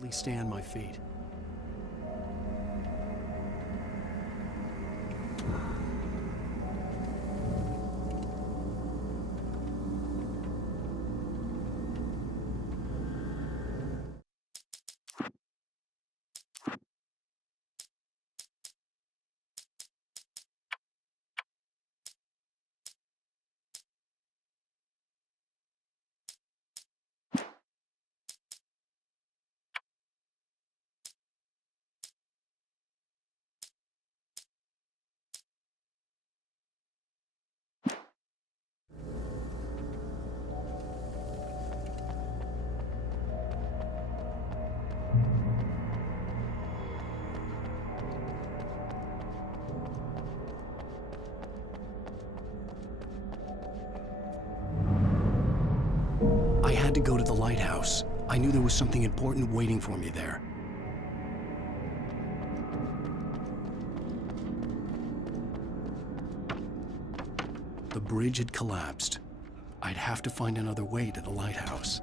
At least stay on my feet. I had to go to the lighthouse. I knew there was something important waiting for me there. The bridge had collapsed. I'd have to find another way to the lighthouse.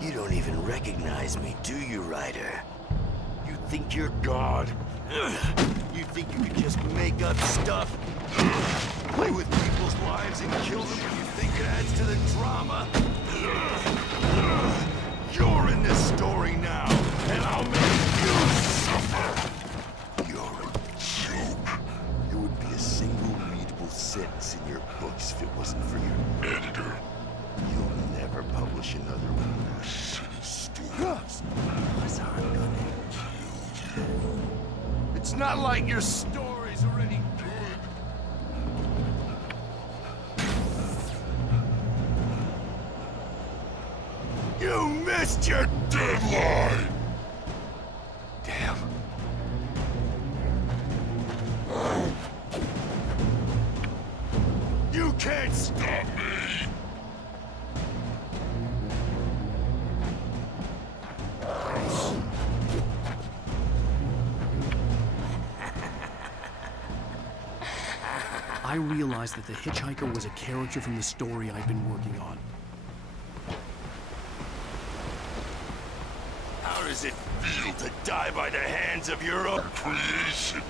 You don't even recognize me, do you, Ryder? You think you're God? You think you can just make up stuff? Play with people's lives and kill them when you think it adds to the drama? You're in this story now, and I'll make you suffer! You're a joke. It would be a single readable sentence in your books if it wasn't for your editor. You'll never publish another one of your shitty stories. Because I'm gonna kill you. It's not like your stories are any good. You missed your deadline! Damn. You can't stop me! I realized that the hitchhiker was a character from the story I'd been working on. How does it feel to die by the hands of your own creation?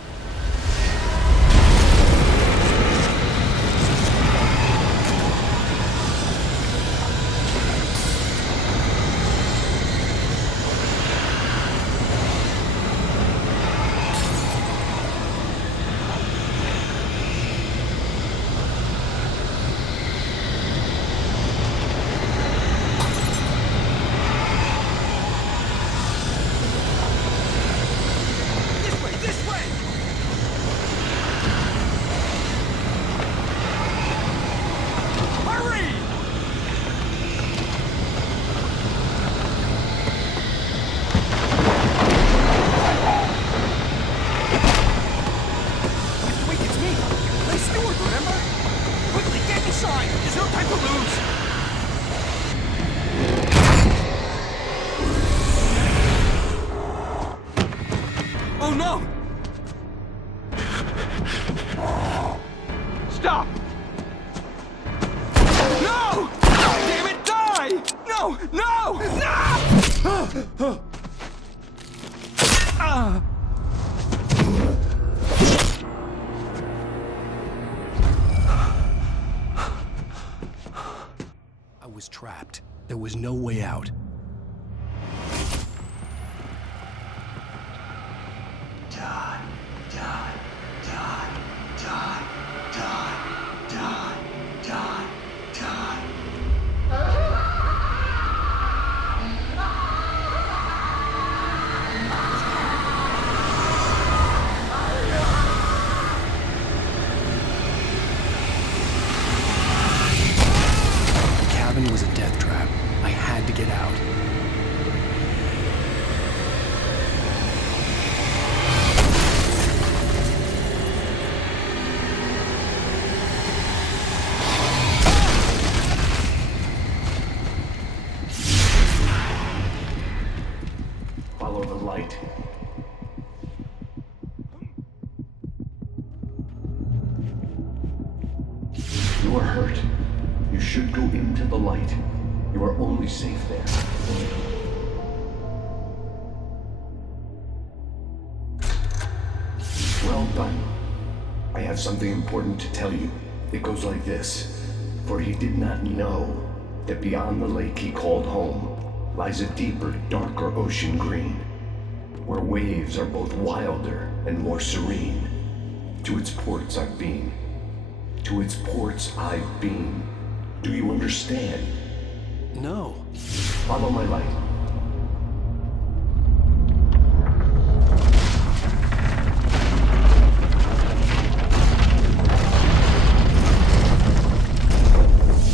Oh no! Stop! No! Damn it, die! No! No! No! I was trapped. There was no way out. Die, die, die, die, die, die, die, die. The cabin was a death trap. I had to get out. You are hurt. You should go into the light. You are only safe there. Well done. I have something important to tell you. It goes like this. For he did not know that beyond the lake he called home lies a deeper, darker ocean green, where waves are both wilder and more serene. To its ports I've been. To its ports I've been. Do you understand? No. Follow my light.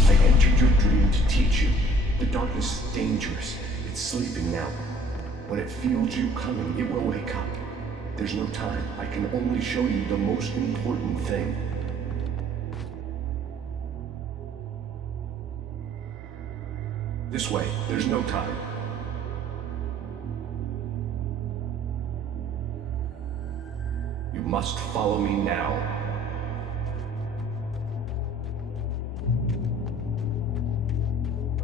I entered your dream to teach you. The darkness is dangerous. It's sleeping now. When it feels you coming, it will wake up. There's no time. I can only show you the most important thing. This way. There's no time. You must follow me now.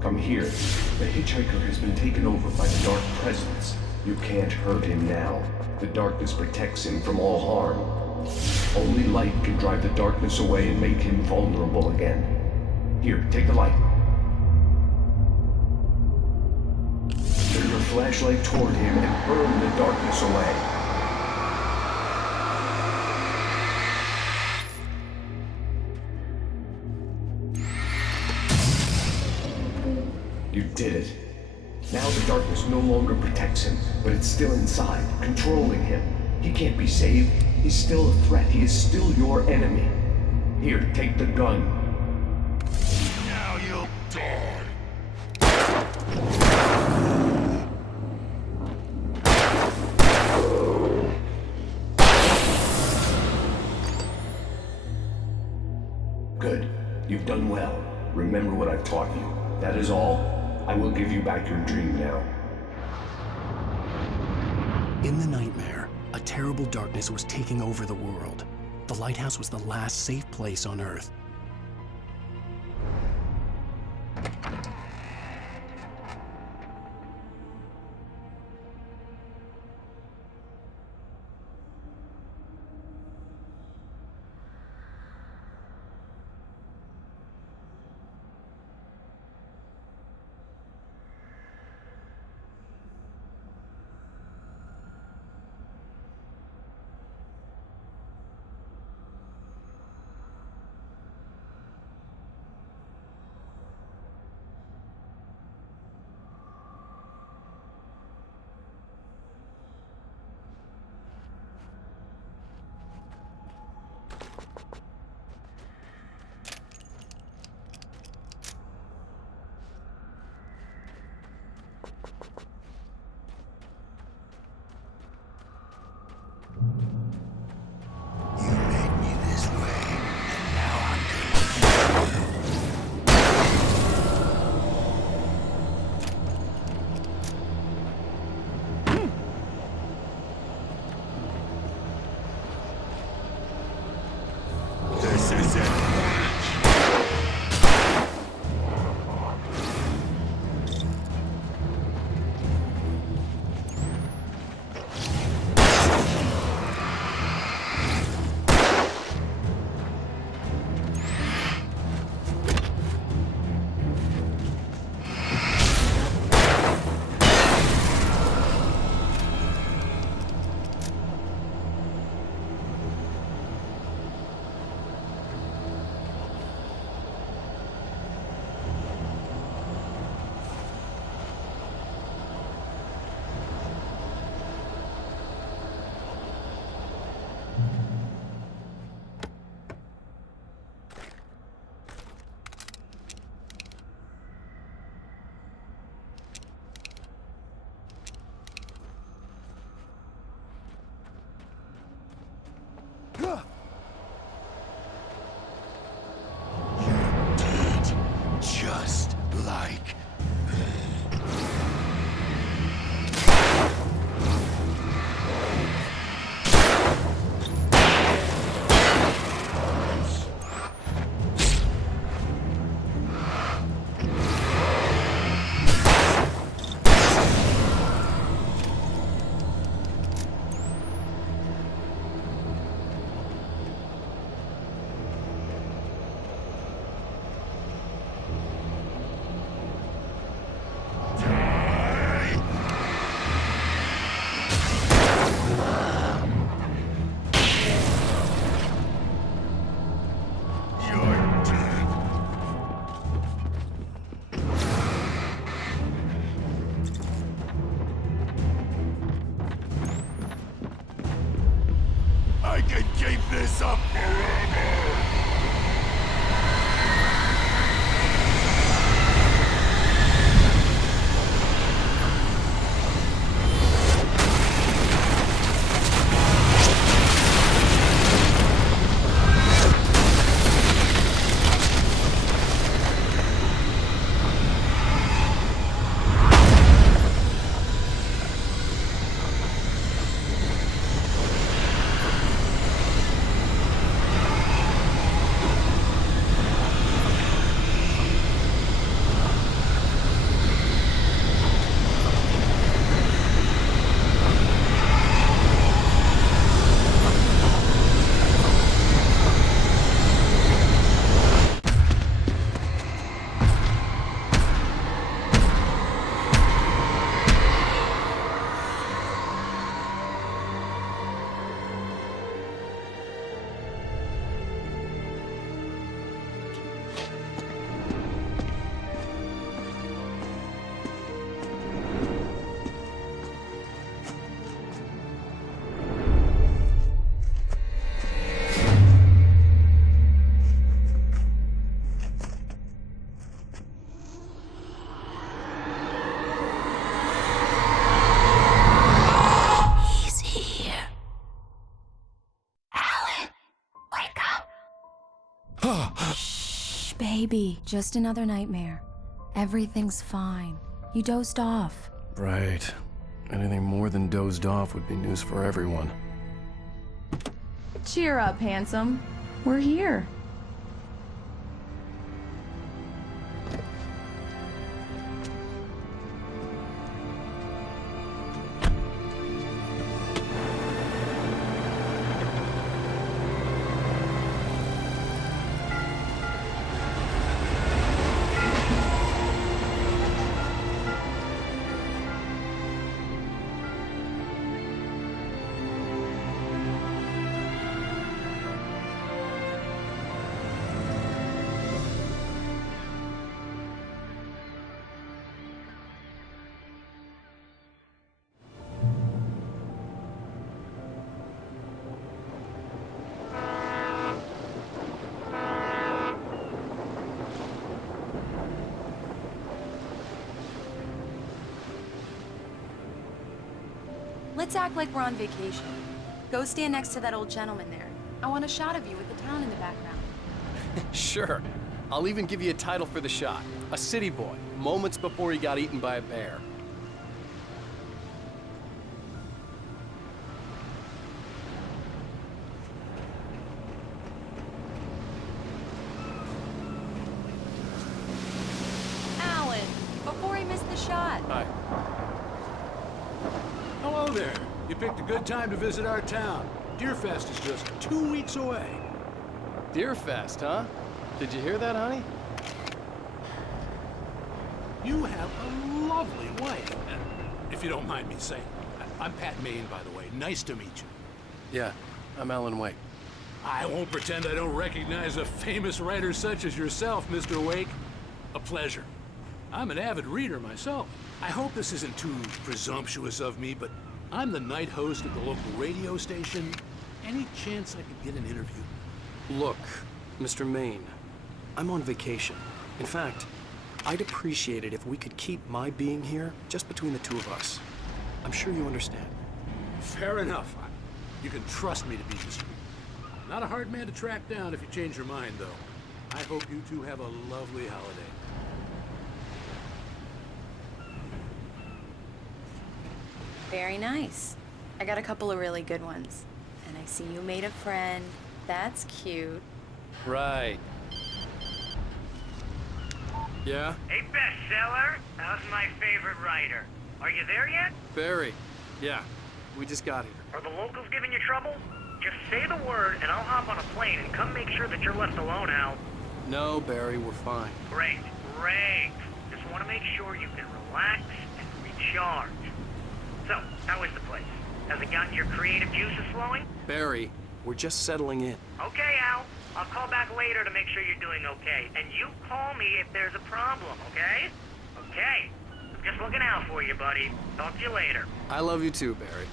Come here. The hitchhiker has been taken over by the Dark Presence. You can't hurt him now. The darkness protects him from all harm. Only light can drive the darkness away and make him vulnerable again. Here, take the light. Turn your flashlight toward him and burn the darkness away. You did it. Now the darkness no longer protects him, but it's still inside, controlling him. He can't be saved. He's still a threat. He is still your enemy. Here, take the gun. Now you'll die. Good. You've done well. Remember what I've taught you. That is all. I will give you back your dream now. In the nightmare, a terrible darkness was taking over the world. The lighthouse was the last safe place on Earth. I can keep this up forever! Shh, baby. Just another nightmare. Everything's fine. You dozed off. Right. Anything more than dozed off would be news for everyone. Cheer up, handsome. We're here. Let's act like we're on vacation. Go stand next to that old gentleman there. I want a shot of you with the town in the background. Sure. I'll even give you a title for the shot. A city boy, moments before he got eaten by a bear. Alan, before he missed the shot. Hi. Hello there. You picked a good time to visit our town. Deerfest is just 2 weeks away. Deerfest, huh? Did you hear that, honey? You have a lovely wife. If you don't mind me saying. I'm Pat Maine, by the way. Nice to meet you. Yeah, I'm Alan Wake. I won't pretend I don't recognize a famous writer such as yourself, Mr. Wake. A pleasure. I'm an avid reader myself. I hope this isn't too presumptuous of me, but I'm the night host at the local radio station. Any chance I could get an interview? Look, Mr. Maine, I'm on vacation. In fact, I'd appreciate it if we could keep my being here just between the two of us. I'm sure you understand. Fair enough. You can trust me to be discreet. Not a hard man to track down if you change your mind, though. I hope you two have a lovely holiday. Very nice. I got a couple of really good ones. And I see you made a friend. That's cute. Right. Yeah? Hey, bestseller, how's my favorite writer? Are you there yet? Barry. Yeah, we just got here. Are the locals giving you trouble? Just say the word and I'll hop on a plane and come make sure that you're left alone, Al. No, Barry, we're fine. Great, great. Just want to make sure you can relax and recharge. So, how is the place? Has it gotten your creative juices flowing? Barry, we're just settling in. Okay, Al. I'll call back later to make sure you're doing okay. And you call me if there's a problem, okay? Okay. I'm just looking out for you, buddy. Talk to you later. I love you too, Barry.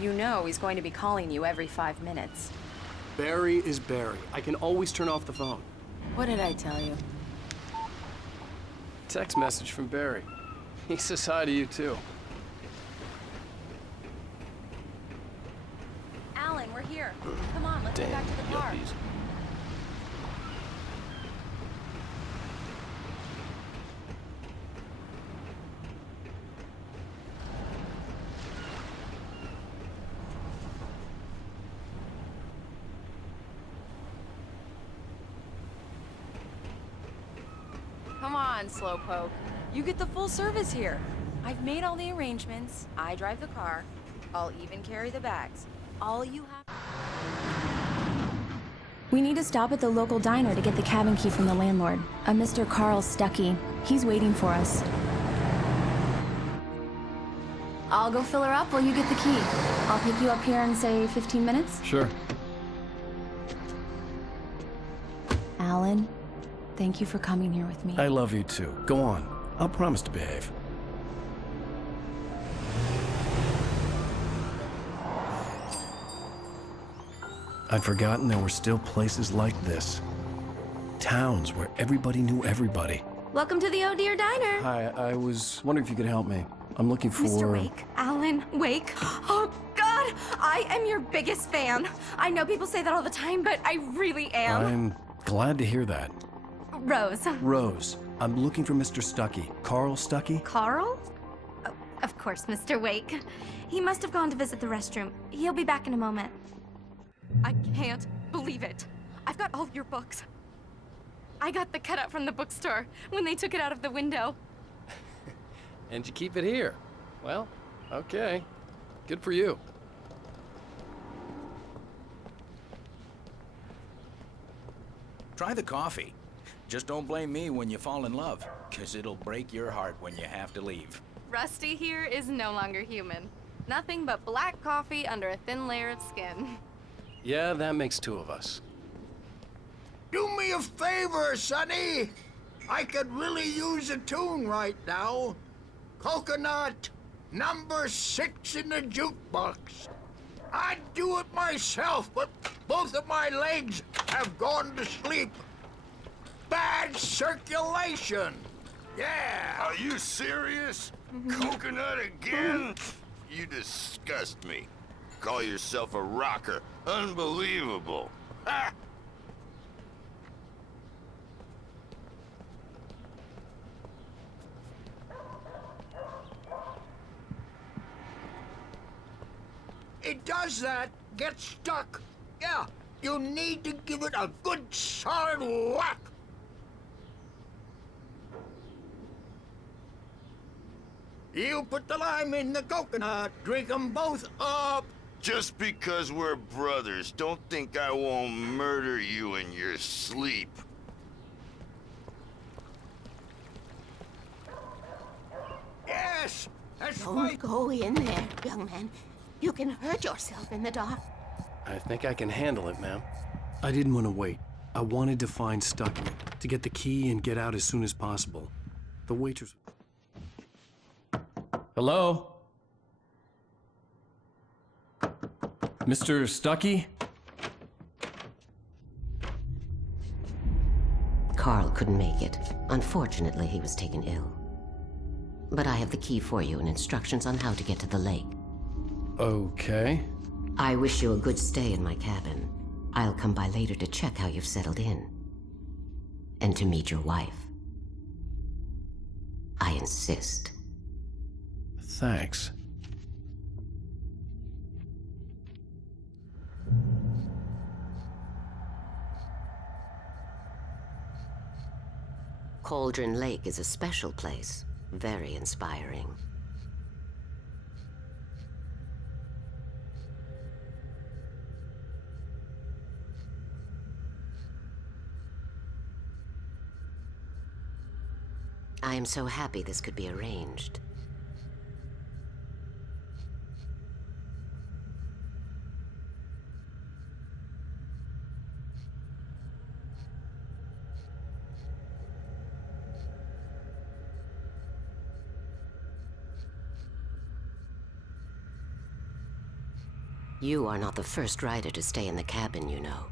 You know he's going to be calling you every 5 minutes. Barry is Barry. I can always turn off the phone. What did I tell you? Text message from Barry. He says hi to you, too. Alan, we're here. Come on, let's get back to the car. Come on, Slowpoke. You get the full service here. I've made all the arrangements. I drive the car. I'll even carry the bags. All you have... We need to stop at the local diner to get the cabin key from the landlord, a Mr. Carl Stuckey. He's waiting for us. I'll go fill her up while you get the key. I'll pick you up here in, say, 15 minutes? Sure. Alan, thank you for coming here with me. I love you, too. Go on. I'll promise to behave. I'd forgotten there were still places like this. Towns where everybody knew everybody. Welcome to the Oh Dear Diner. Hi, I was wondering if you could help me. I'm looking for... Mr. Wake. Alan Wake. Oh, God! I am your biggest fan. I know people say that all the time, but I really am. I'm glad to hear that. Rose. Rose, I'm looking for Mr. Stuckey. Carl Stuckey? Carl? Oh, of course, Mr. Wake. He must have gone to visit the restroom. He'll be back in a moment. I can't believe it. I've got all your books. I got the cutout from the bookstore when they took it out of the window. And you keep it here. Well, okay. Good for you. Try the coffee. Just don't blame me when you fall in love, 'cause it'll break your heart when you have to leave. Rusty here is no longer human. Nothing but black coffee under a thin layer of skin. Yeah, that makes two of us. Do me a favor, Sonny. I could really use a tune right now. Coconut, number 6 in the jukebox. I'd do it myself, but both of my legs have gone to sleep. Bad circulation. Yeah. Are you serious? Coconut again? You disgust me. Call yourself a rocker. Unbelievable. Ha! It does that. Get stuck. Yeah, you need to give it a good solid whack. You put the lime in the coconut. Drink them both up. Just because we're brothers, don't think I won't murder you in your sleep. Yes, that's Don't right. go in there, young man. You can hurt yourself in the dark. I think I can handle it, ma'am. I didn't want to wait. I wanted to find Stuckey, to get the key and get out as soon as possible. The waitress... Hello? Mr. Stuckey? Carl couldn't make it. Unfortunately, he was taken ill. But I have the key for you and instructions on how to get to the lake. Okay. I wish you a good stay in my cabin. I'll come by later to check how you've settled in. And to meet your wife. I insist. Thanks. Cauldron Lake is a special place. Very inspiring. I am so happy this could be arranged. You are not the first rider to stay in the cabin, you know.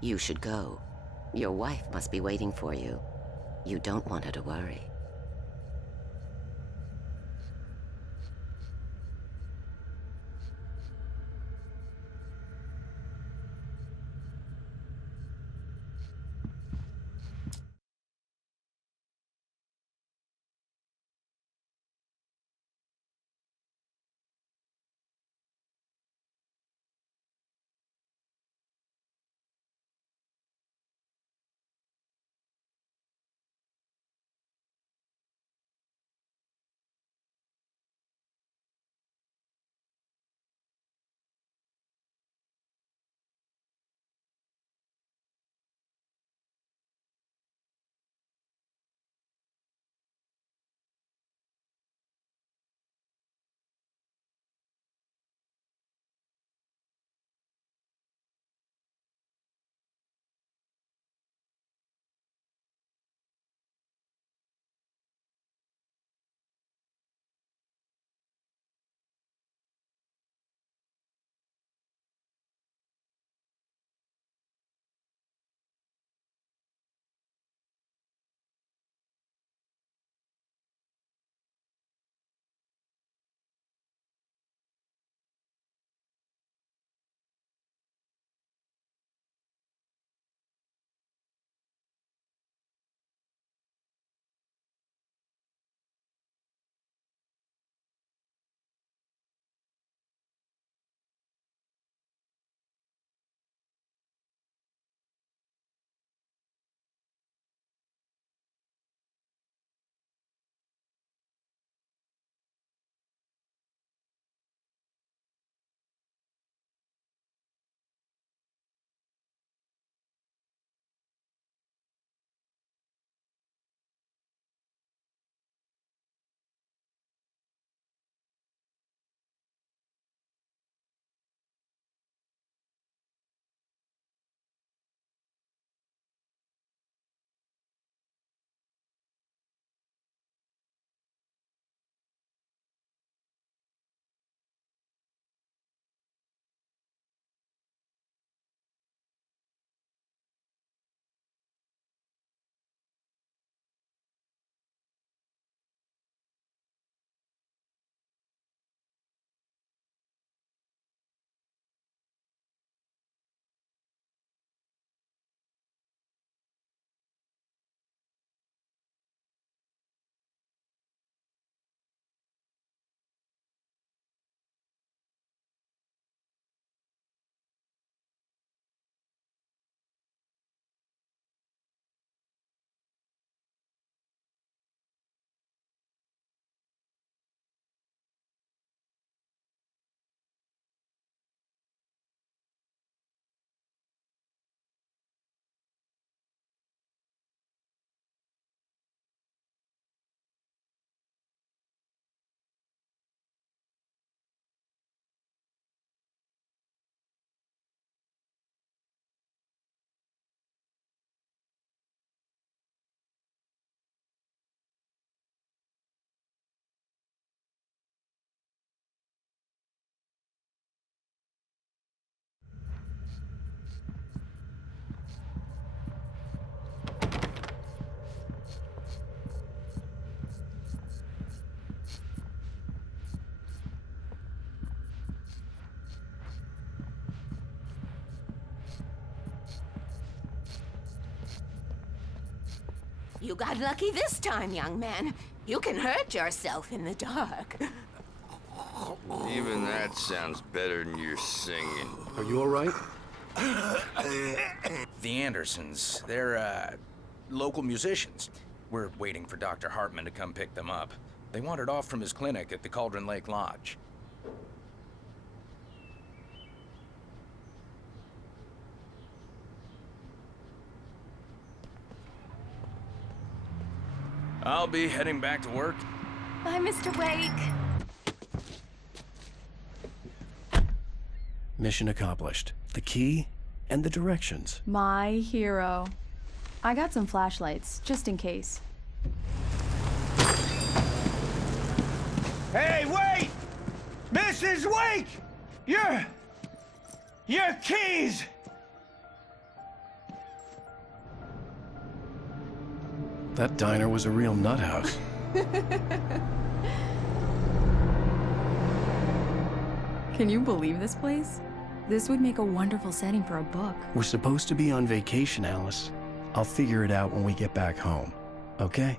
You should go. Your wife must be waiting for you. You don't want her to worry. You got lucky this time, young man. You can hurt yourself in the dark. Even that sounds better than your singing. Are you all right? The Andersons, they're, local musicians. We're waiting for Dr. Hartman to come pick them up. They wandered off from his clinic at the Cauldron Lake Lodge. I'll be heading back to work. Bye, Mr. Wake. Mission accomplished. The key and the directions. My hero. I got some flashlights, just in case. Hey, wait! Mrs. Wake! Your keys! That diner was a real nut house. Can you believe this place? This would make a wonderful setting for a book. We're supposed to be on vacation, Alice. I'll figure it out when we get back home. Okay?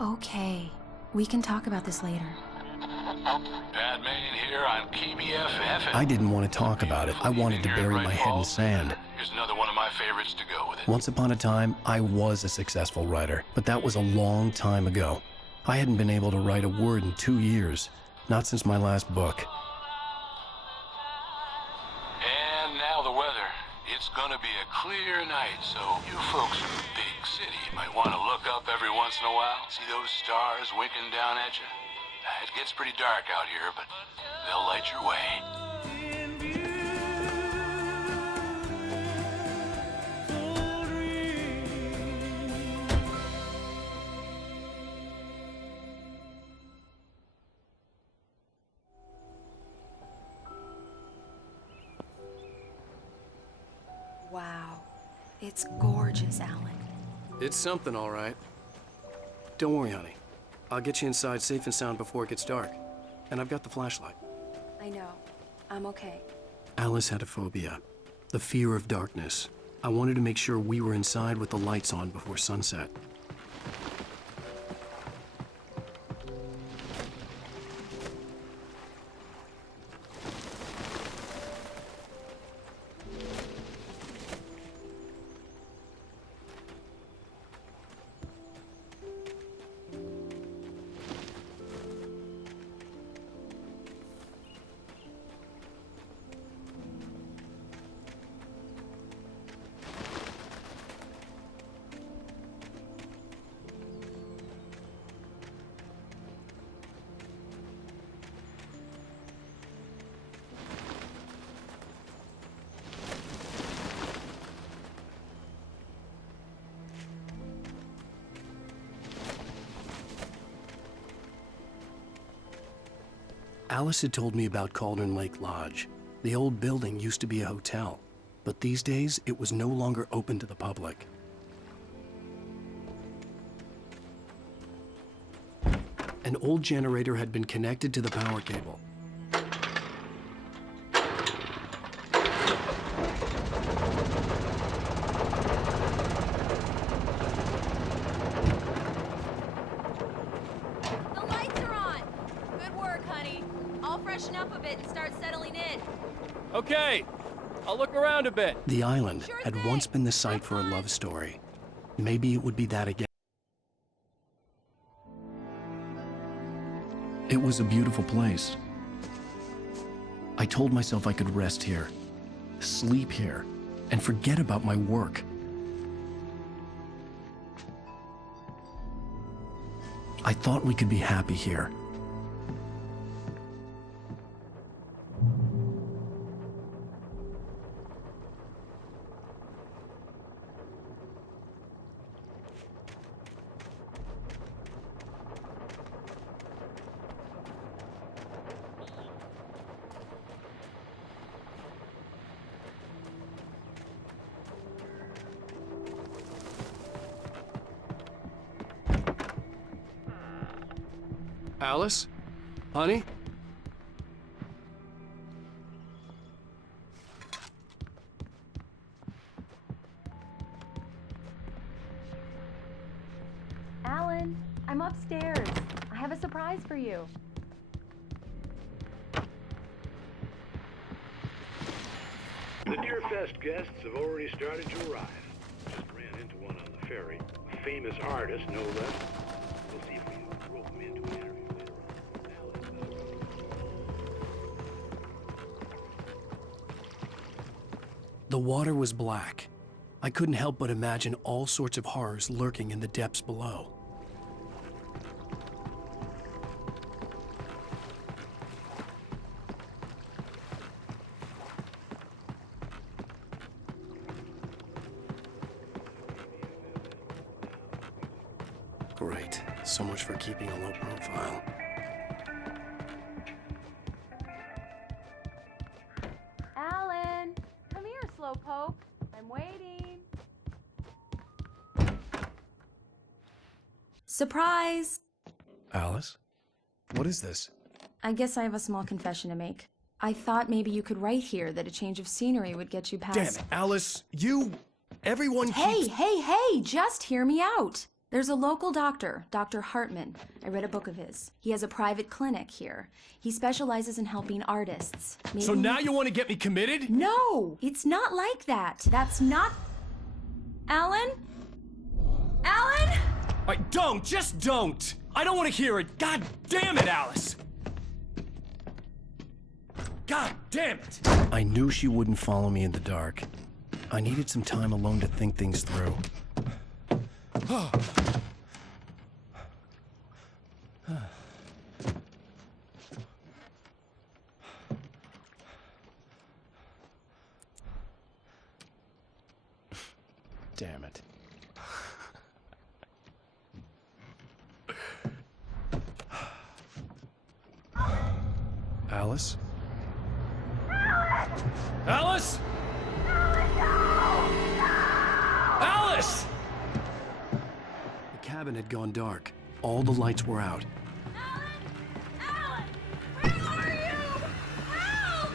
Okay. We can talk about this later. Pat Main here on KBFF. I didn't want to talk about it. I wanted to bury my head in sand. Here's another one of my favorites to go with it. Once upon a time, I was a successful writer, but that was a long time ago. I hadn't been able to write a word in 2 years, not since my last book. And now the weather. It's gonna be a clear night, so you folks in the big city might want to look up every once in a while. See those stars winking down at you? It gets pretty dark out here, but they'll light your way. Wow. It's gorgeous, Alan. It's something, all right. Don't worry, honey. I'll get you inside safe and sound before it gets dark. And I've got the flashlight. I know. I'm okay. Alice had a phobia. The fear of darkness. I wanted to make sure we were inside with the lights on before sunset. Alice had told me about Cauldron Lake Lodge. The old building used to be a hotel, but these days it was no longer open to the public. An old generator had been connected to the power cable. The lights are on! Good work, honey. I'll freshen up a bit and start settling in. Okay, I'll look around a bit. The island had once been the site for a love story. Maybe it would be that again. It was a beautiful place. I told myself I could rest here, sleep here, and forget about my work. I thought we could be happy here. Alice? Honey? Alan, I'm upstairs. I have a surprise for you. The Deerfest guests have already started to arrive. Just ran into one on the ferry. A famous artist, no less. We'll see if we can rope him into an interview later on. The water was black. I couldn't help but imagine all sorts of horrors lurking in the depths below. So much for keeping a low profile. Alan, come here, Slowpoke. I'm waiting. Surprise! Alice? What is this? I guess I have a small confession to make. I thought maybe you could write here that a change of scenery would get you past... Damn it, Alice! Everyone keeps... Hey! Just hear me out! There's a local doctor, Dr. Hartman. I read a book of his. He has a private clinic here. He specializes in helping artists. Maybe... So now you want to get me committed? No! It's not like that. That's not... Alan? Alan? Just don't! I don't want to hear it! God damn it, Alice! God damn it! I knew she wouldn't follow me in the dark. I needed some time alone to think things through. Damn it. Alice? Alice? Alice! The cabin had gone dark. All the lights were out. Alan! Where are you? Help!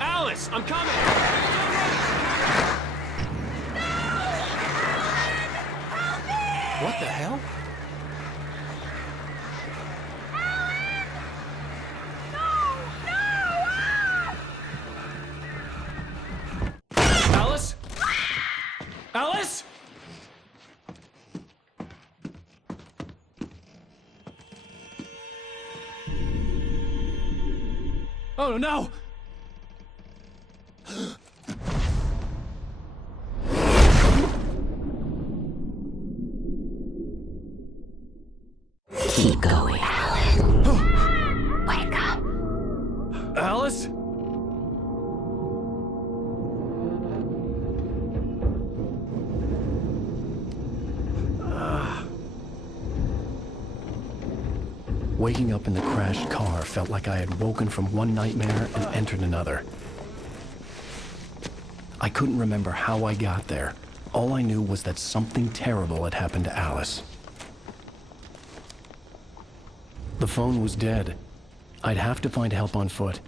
Alice, I'm coming! No! Alan! Help me! What the hell? Alice? Alice? Oh no! Keep going, Alan. Wake up. Alice? Waking up in the crashed car felt like I had woken from one nightmare and entered another. I couldn't remember how I got there. All I knew was that something terrible had happened to Alice. The phone was dead. I'd have to find help on foot.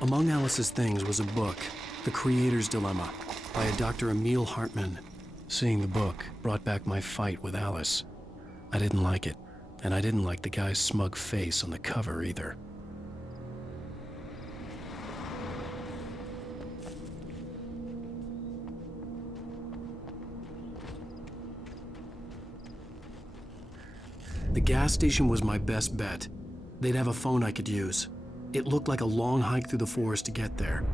Among Alice's things was a book, The Creator's Dilemma, by a Dr. Emil Hartman. Seeing the book brought back my fight with Alice. I didn't like it, and I didn't like the guy's smug face on the cover either. The gas station was my best bet. They'd have a phone I could use. It looked like a long hike through the forest to get there.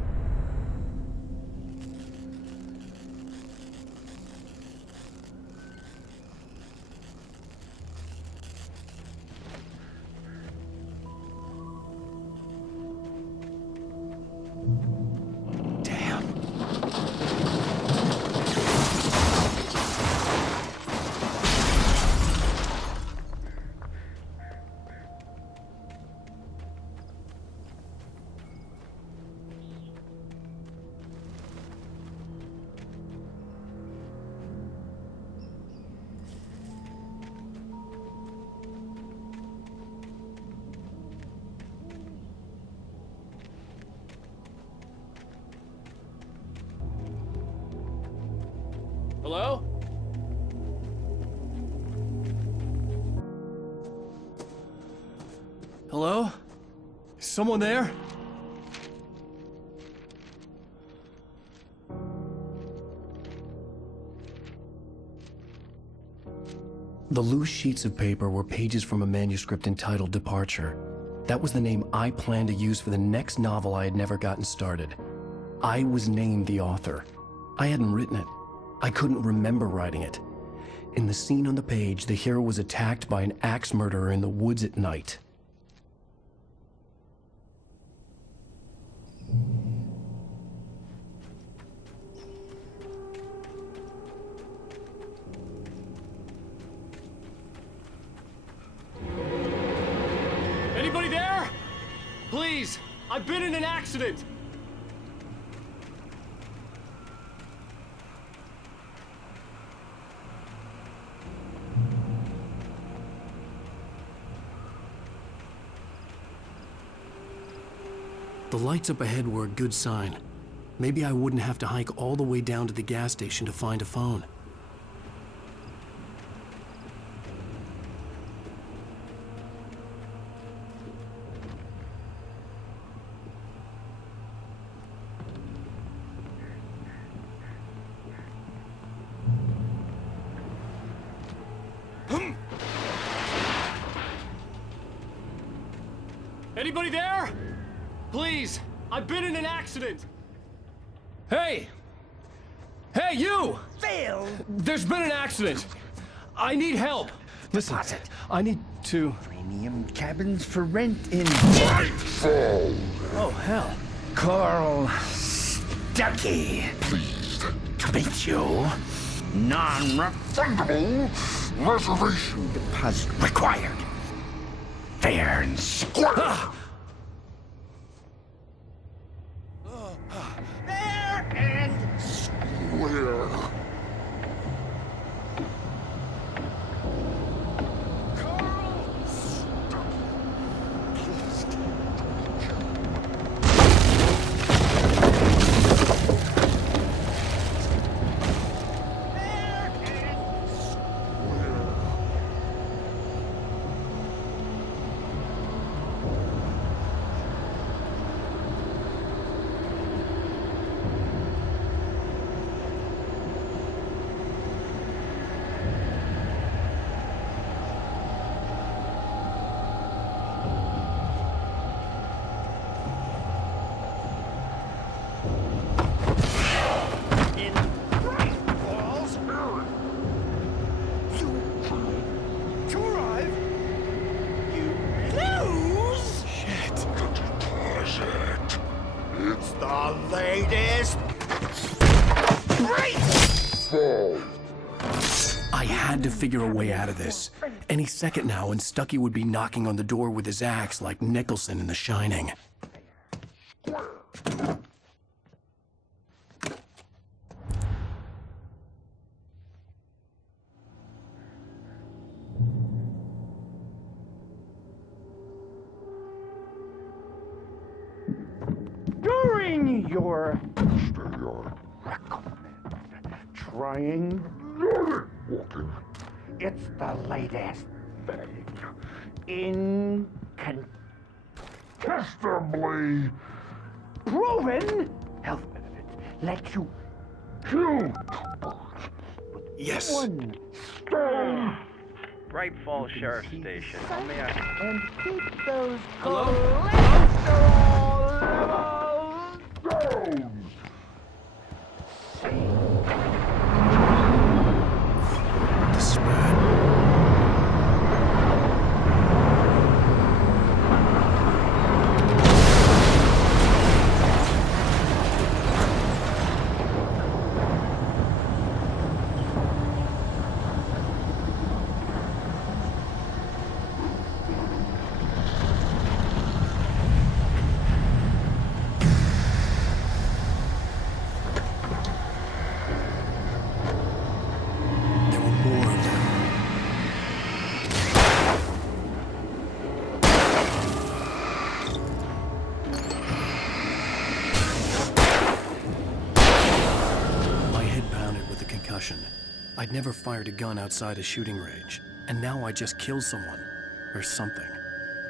Hello? Hello? Is someone there? The loose sheets of paper were pages from a manuscript entitled Departure. That was the name I planned to use for the next novel I had never gotten started. I was named the author. I hadn't written it. I couldn't remember writing it. In the scene on the page, the hero was attacked by an axe murderer in the woods at night. Anybody there? Please, I've been in an accident. The lights up ahead were a good sign. Maybe I wouldn't have to hike all the way down to the gas station to find a phone. Anybody there? Please, I've been in an accident. Hey! Hey, you! Phil! There's been an accident. I need help. Listen, I need to... Premium cabins for rent in... Nightfall! Oh, hell. Carl Stuckey. Pleased To meet you. Non-refundable reservation deposit required. Fair and square. Fair and Where? It's the latest Fall. I had to figure a way out of this. Any second now, and Stuckey would be knocking on the door with his axe like Nicholson in The Shining. During your Stay on. trying, Walking. it's the latest Thing. Testably. proven health benefits let you Kill. Yes. one stone Bright Falls Sheriff Station. How may I... and keep those Hello? cholesterol levels Down. This is bad. There were more of them. My head pounded with the concussion. I'd never fired a gun outside a shooting range, and now I just killed someone. Or something.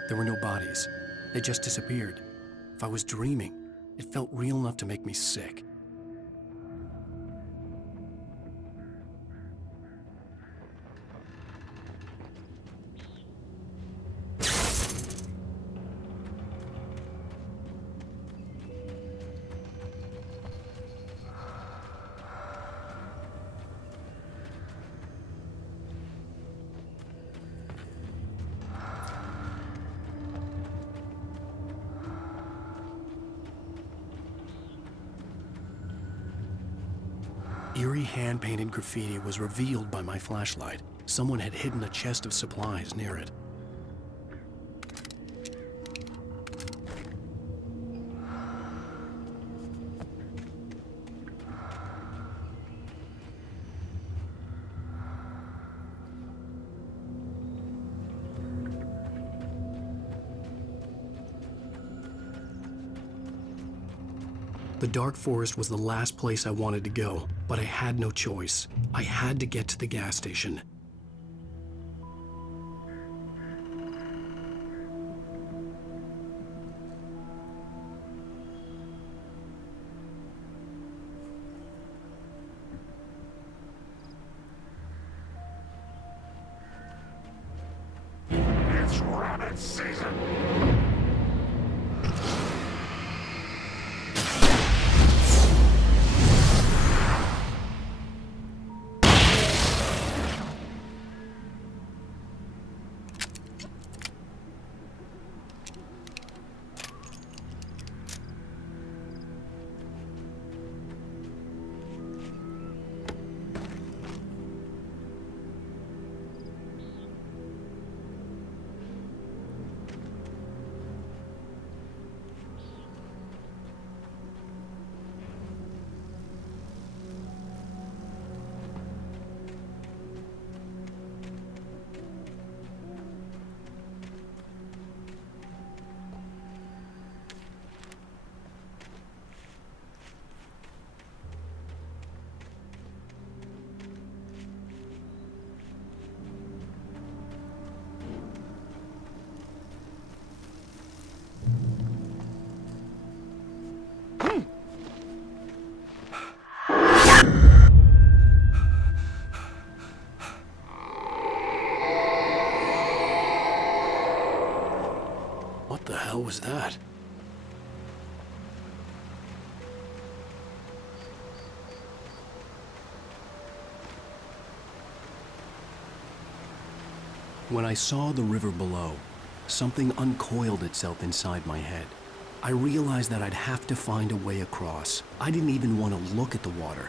There were no bodies. They just disappeared. If I was dreaming, it felt real enough to make me sick. eerie hand-painted graffiti was revealed by my flashlight. Someone had hidden a chest of supplies near it. The dark forest was the last place I wanted to go, but I had no choice. I had to get to the gas station. It's rabbit season! What the hell was that? When I saw the river below, something uncoiled itself inside my head. I realized that I'd have to find a way across. I didn't even want to look at the water.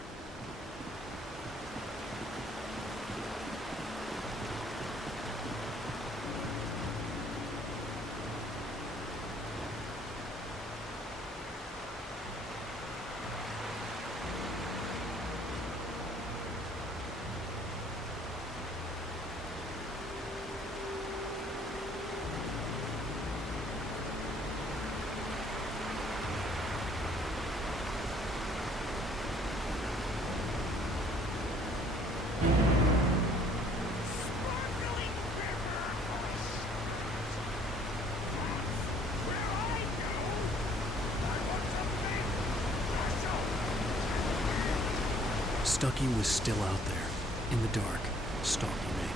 Stucky was still out there, in the dark, stalking me.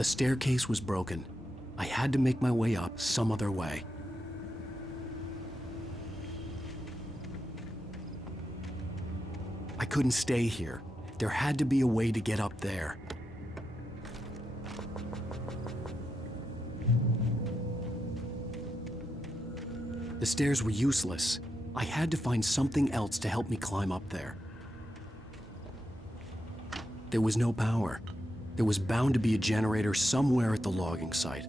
The staircase was broken. I had to make my way up some other way. I couldn't stay here. There had to be a way to get up there. The stairs were useless. I had to find something else to help me climb up there. There was no power. There was bound to be a generator somewhere at the logging site.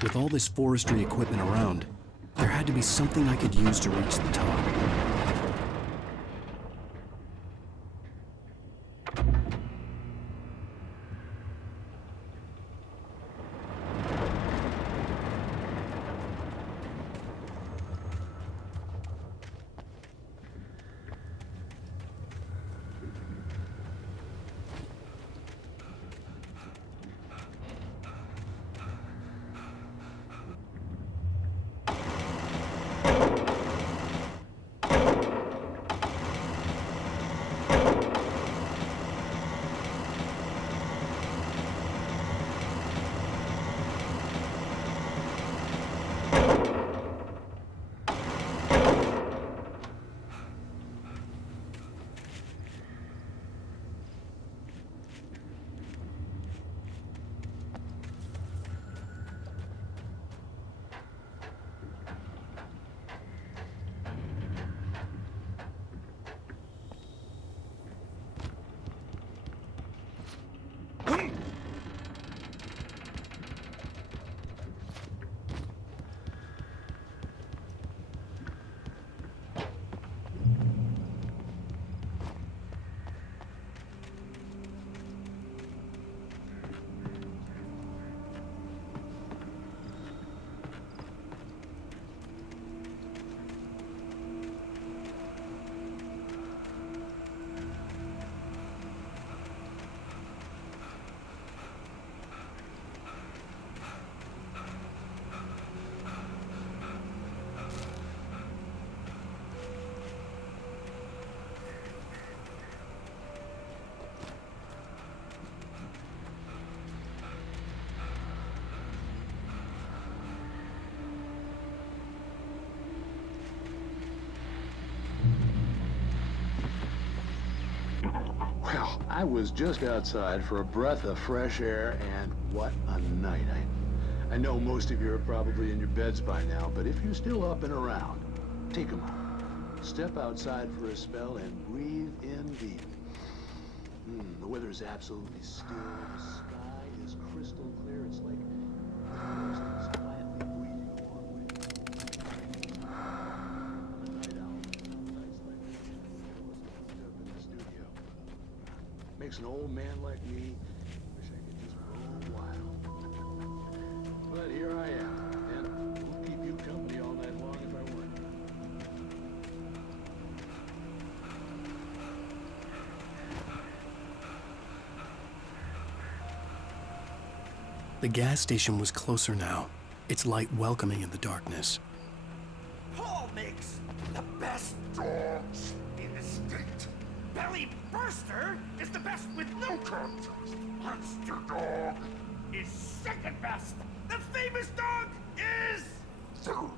With all this forestry equipment around, there had to be something I could use to reach the top. Well, I was just outside for a breath of fresh air, and what a night. I know most of you are probably in your beds by now, but if you're still up and around, take a moment. Step outside for a spell and breathe in deep. The weather is absolutely still. The sky is crystal clear. It's like the forest is quietly breathing along with you. I'm a night owl. Nights like this, I was cooped up in the studio. Makes an old man like me wish I could just roam wild. But here I am, and I won't keep you company all night long if I weren't. The gas station was closer now, its light welcoming in the darkness. Paul makes the best dogs in the state. Belly Burster is the best with no contest. Monster Dog is second best. The famous dog is third.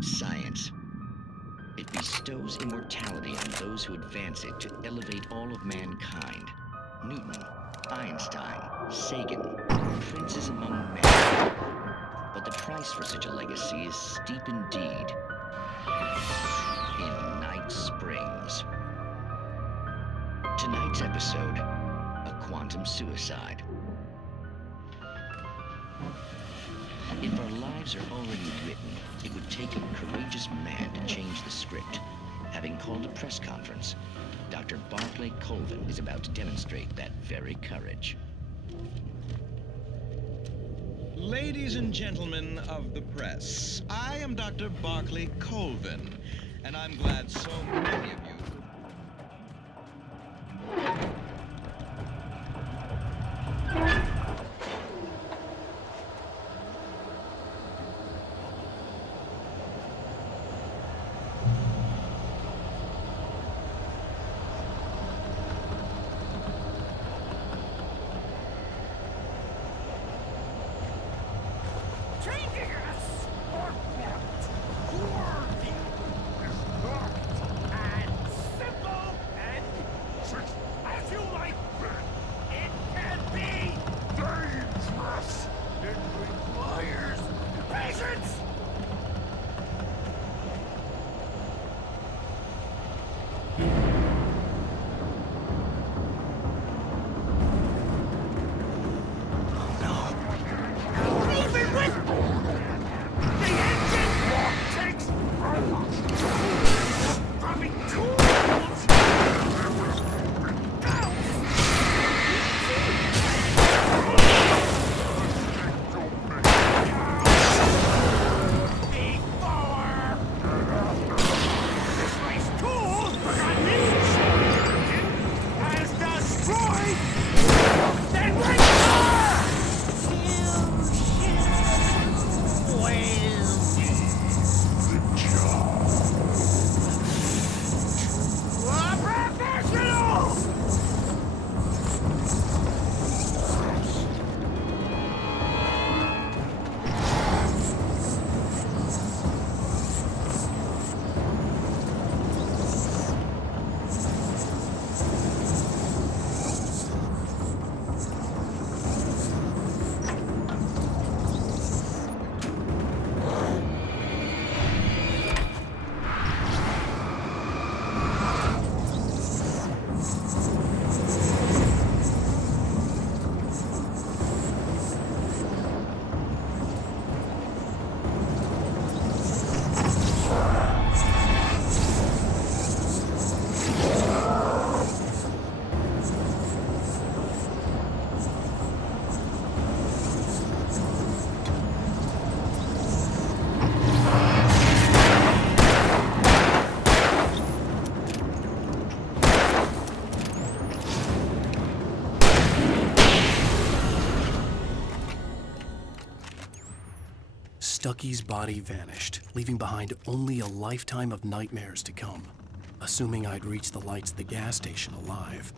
Science. It bestows immortality on those who advance it to elevate all of mankind. Newton, Einstein, Sagan, princes among men. But the price for such a legacy is steep indeed. In Night Springs. Tonight's episode, a quantum suicide. If our lives are already written, it would take a courageous man to change the script. Having called a press conference, Dr. Barclay Colvin is about to demonstrate that very courage. Ladies and gentlemen of the press, I am Dr. Barclay Colvin, and I'm glad so many of you Stucky's body vanished, leaving behind only a lifetime of nightmares to come, assuming I'd reach the lights of the gas station alive.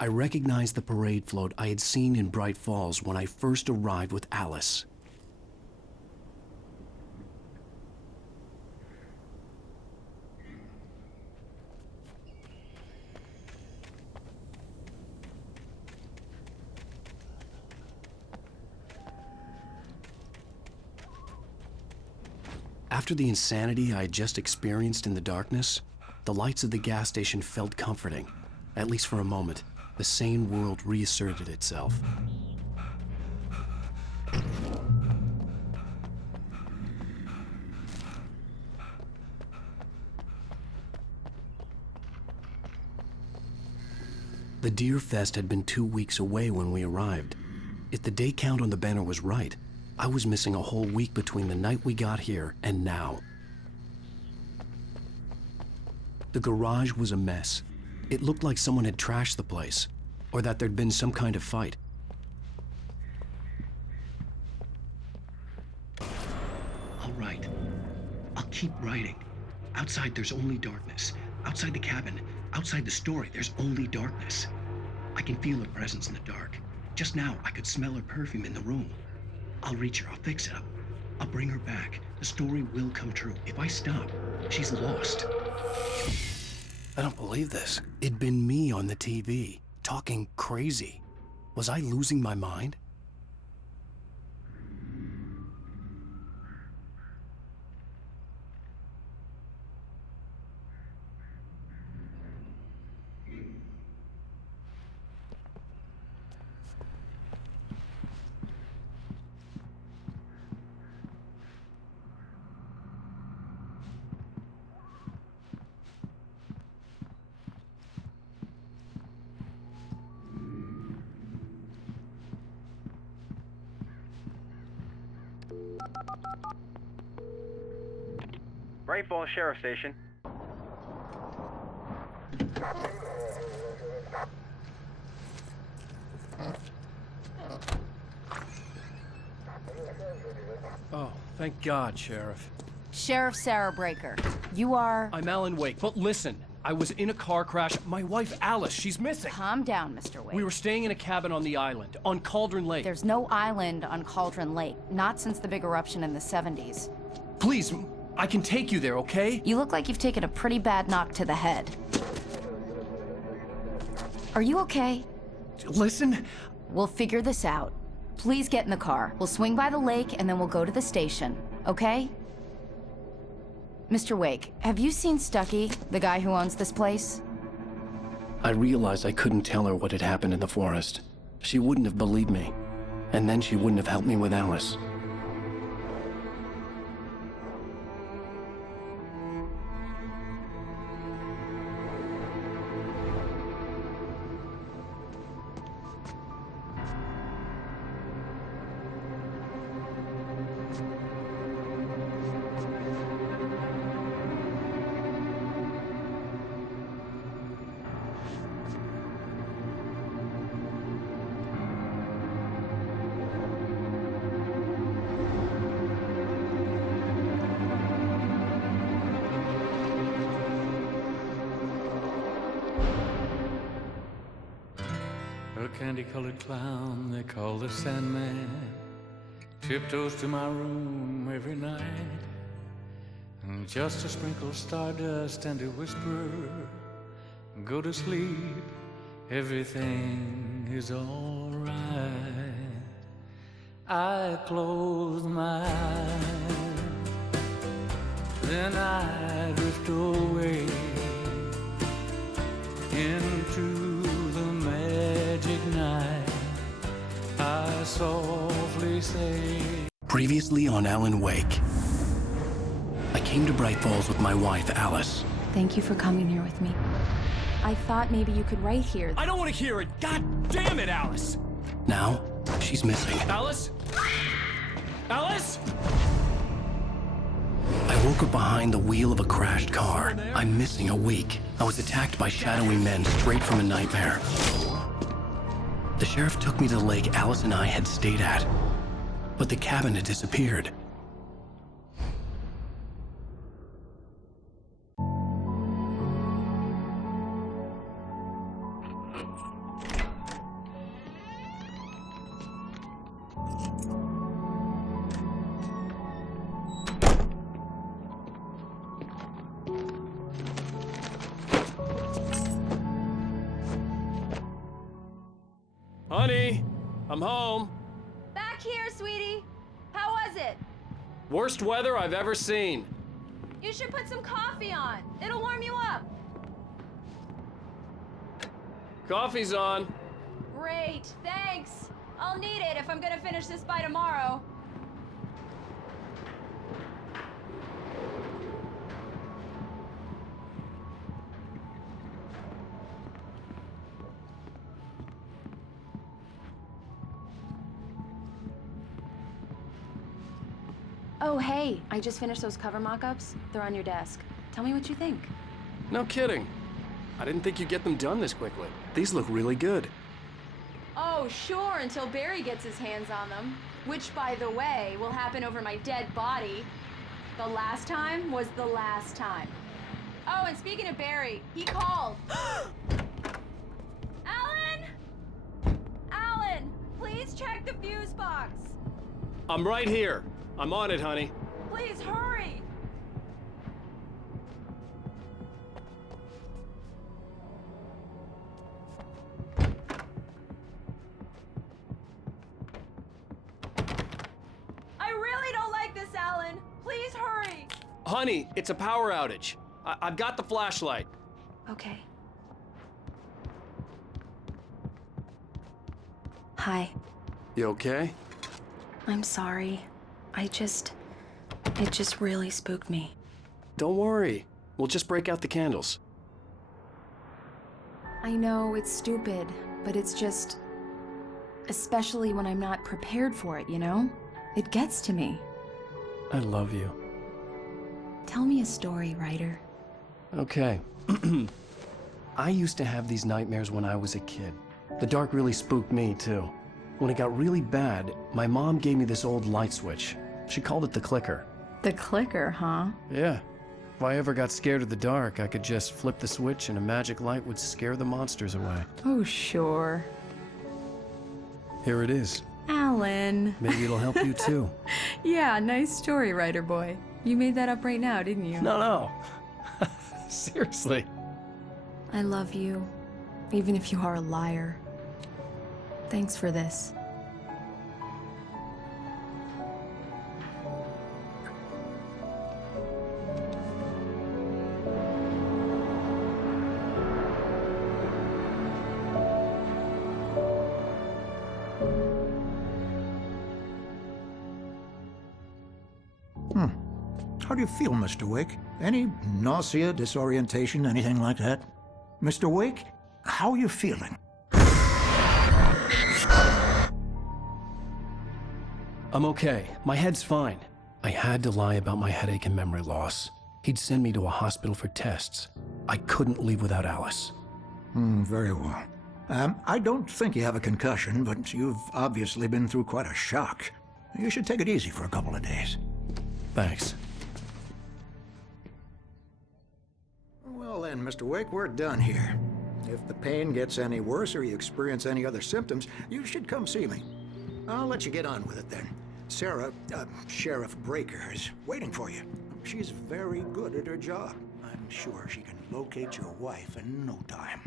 I recognized the parade float I had seen in Bright Falls when I first arrived with Alice. After the insanity I had just experienced in the darkness, the lights of the gas station felt comforting, at least for a moment. the sane world reasserted itself. The Deer Fest had been 2 weeks away when we arrived. If the day count on the banner was right, I was missing a whole week between the night we got here and now. The garage was a mess. It looked like someone had trashed the place, or that there'd been some kind of fight. All right. I'll keep writing. Outside, there's only darkness. Outside the cabin, outside the story, there's only darkness. I can feel her presence in the dark. Just now, I could smell her perfume in the room. I'll reach her, I'll fix it up. I'll bring her back. The story will come true. If I stop, she's lost. I don't believe this. It'd been me on the TV, talking crazy. Was I losing my mind? Bright Falls Sheriff Station. Oh, thank God, Sheriff. Sheriff Sarah Breaker, you are... I'm Alan Wake, but listen, I was in a car crash. My wife, Alice, she's missing. Calm down, Mr. Wake. We were staying in a cabin on the island, on Cauldron Lake. There's no island on Cauldron Lake, not since the big eruption in the 70s. Please, I can take you there, okay? You look like you've taken a pretty bad knock to the head. Are you okay? Listen. We'll figure this out. Please get in the car. We'll swing by the lake and then we'll go to the station, okay? Mr. Wake, have you seen Stucky, the guy who owns this place? I realized I couldn't tell her what had happened in the forest. She wouldn't have believed me. And then she wouldn't have helped me with Alice. A candy-colored clown they call the Sandman tiptoes to my room every night, and just to sprinkle stardust and to whisper, go to sleep, everything is all right. I close my eyes, then I drift away into the magic night. I softly say. Previously on Alan Wake. I came to Bright Falls with my wife, Alice. Thank you for coming here with me. I thought maybe you could write here. I don't want to hear it! God damn it, Alice! Now, she's missing. Alice? Alice? I woke up behind the wheel of a crashed car. I'm missing a week. I was attacked by shadowy men straight from a nightmare. The sheriff took me to the lake Alice and I had stayed at, but the cabin had disappeared. Honey, I'm home. Back here, sweetie. How was it? Worst weather I've ever seen. You should put some coffee on. It'll warm you up. Coffee's on. Great, thanks. I'll need it if I'm gonna finish this by tomorrow. Oh, hey, I just finished those cover mock-ups. They're on your desk. Tell me what you think. No kidding. I didn't think you'd get them done this quickly. These look really good. Oh, sure, until Barry gets his hands on them. Which, by the way, will happen over my dead body. The last time was the last time. Oh, and speaking of Barry, he called. Alan! Alan, please check the fuse box. I'm right here. I'm on it, honey. Please hurry. I really don't like this, Alan. Please hurry. Honey, it's a power outage. I've got the flashlight. Okay. Hi. You okay? I'm sorry. It just really spooked me. Don't worry. We'll just break out the candles. I know it's stupid, but it's just... especially when I'm not prepared for it, you know? It gets to me. I love you. Tell me a story, writer. Okay. I used to have these nightmares when I was a kid. The dark really spooked me, too. When it got really bad, my mom gave me this old light switch. She called it the clicker. The clicker, huh? Yeah. If I ever got scared of the dark, I could just flip the switch and a magic light would scare the monsters away. Oh, sure. Here it is. Alan. Maybe it'll help you, too. Yeah, nice story, writer boy. You made that up right now, didn't you? No. Seriously. I love you, even if you are a liar. Thanks for this. How do you feel, Mr. Wake? Any nausea, disorientation, anything like that? Mr. Wake, how are you feeling? I'm okay. My head's fine. I had to lie about my headache and memory loss. He'd send me to a hospital for tests. I couldn't leave without Alice. Very well. I don't think you have a concussion, but you've obviously been through quite a shock. You should take it easy for a couple of days. Thanks. Well then, Mr. Wake, we're done here. If the pain gets any worse or you experience any other symptoms, you should come see me. I'll let you get on with it then. Sarah, Sheriff Breaker, is waiting for you. She's very good at her job. I'm sure she can locate your wife in no time.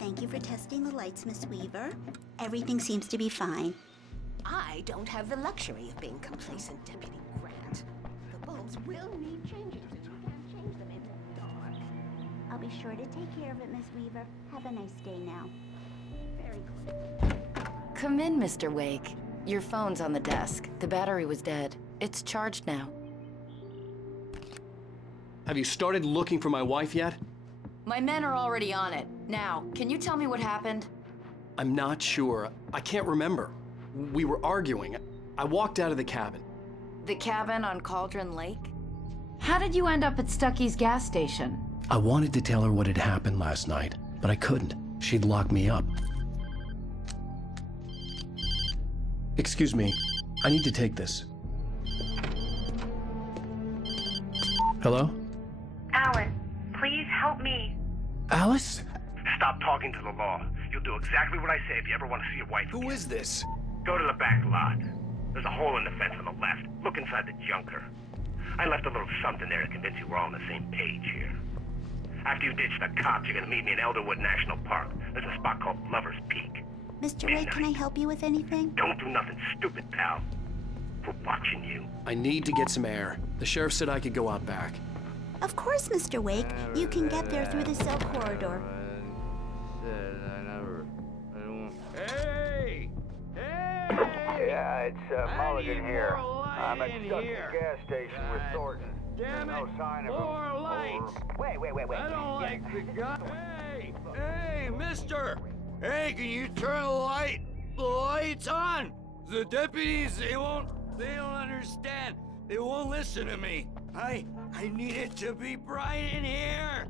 Thank you for testing the lights, Miss Weaver. Everything seems to be fine. I don't have the luxury of being complacent, Deputy Grant. The bulbs will need changing, and you can't change them in the dark. I'll be sure to take care of it, Miss Weaver. Have a nice day now. Very good. Come in, Mr. Wake. Your phone's on the desk. The battery was dead. It's charged now. Have you started looking for my wife yet? My men are already on it. Now, can you tell me what happened? I'm not sure. I can't remember. We were arguing. I walked out of the cabin. The cabin on Cauldron Lake? How did you end up at Stucky's gas station? I wanted to tell her what had happened last night, but I couldn't. She'd lock me up. Excuse me. I need to take this. Hello? Alan, please help me. Alice? Stop talking to the law. You'll do exactly what I say if you ever want to see your wife again. Who is this? Go to the back lot. There's a hole in the fence on the left. Look inside the junker. I left a little something there to convince you we're all on the same page here. After you ditch the cops, you're gonna meet me in Elderwood National Park. There's a spot called Lover's Peak. Mr. Wake, can I help you with anything? Don't do nothing stupid, pal. We're watching you. I need to get some air. The sheriff said I could go out back. Of course, Mr. Wake. You can get there through the cell corridor. Hey! Hey! Yeah, it's Mulligan here. I'm at the gas station with Thornton. Damn no sign of more lights! Wait. I don't like the guy. Hey, mister! Hey, can you turn the lights on? The deputies, they don't understand. They won't listen to me. I need it to be bright in here.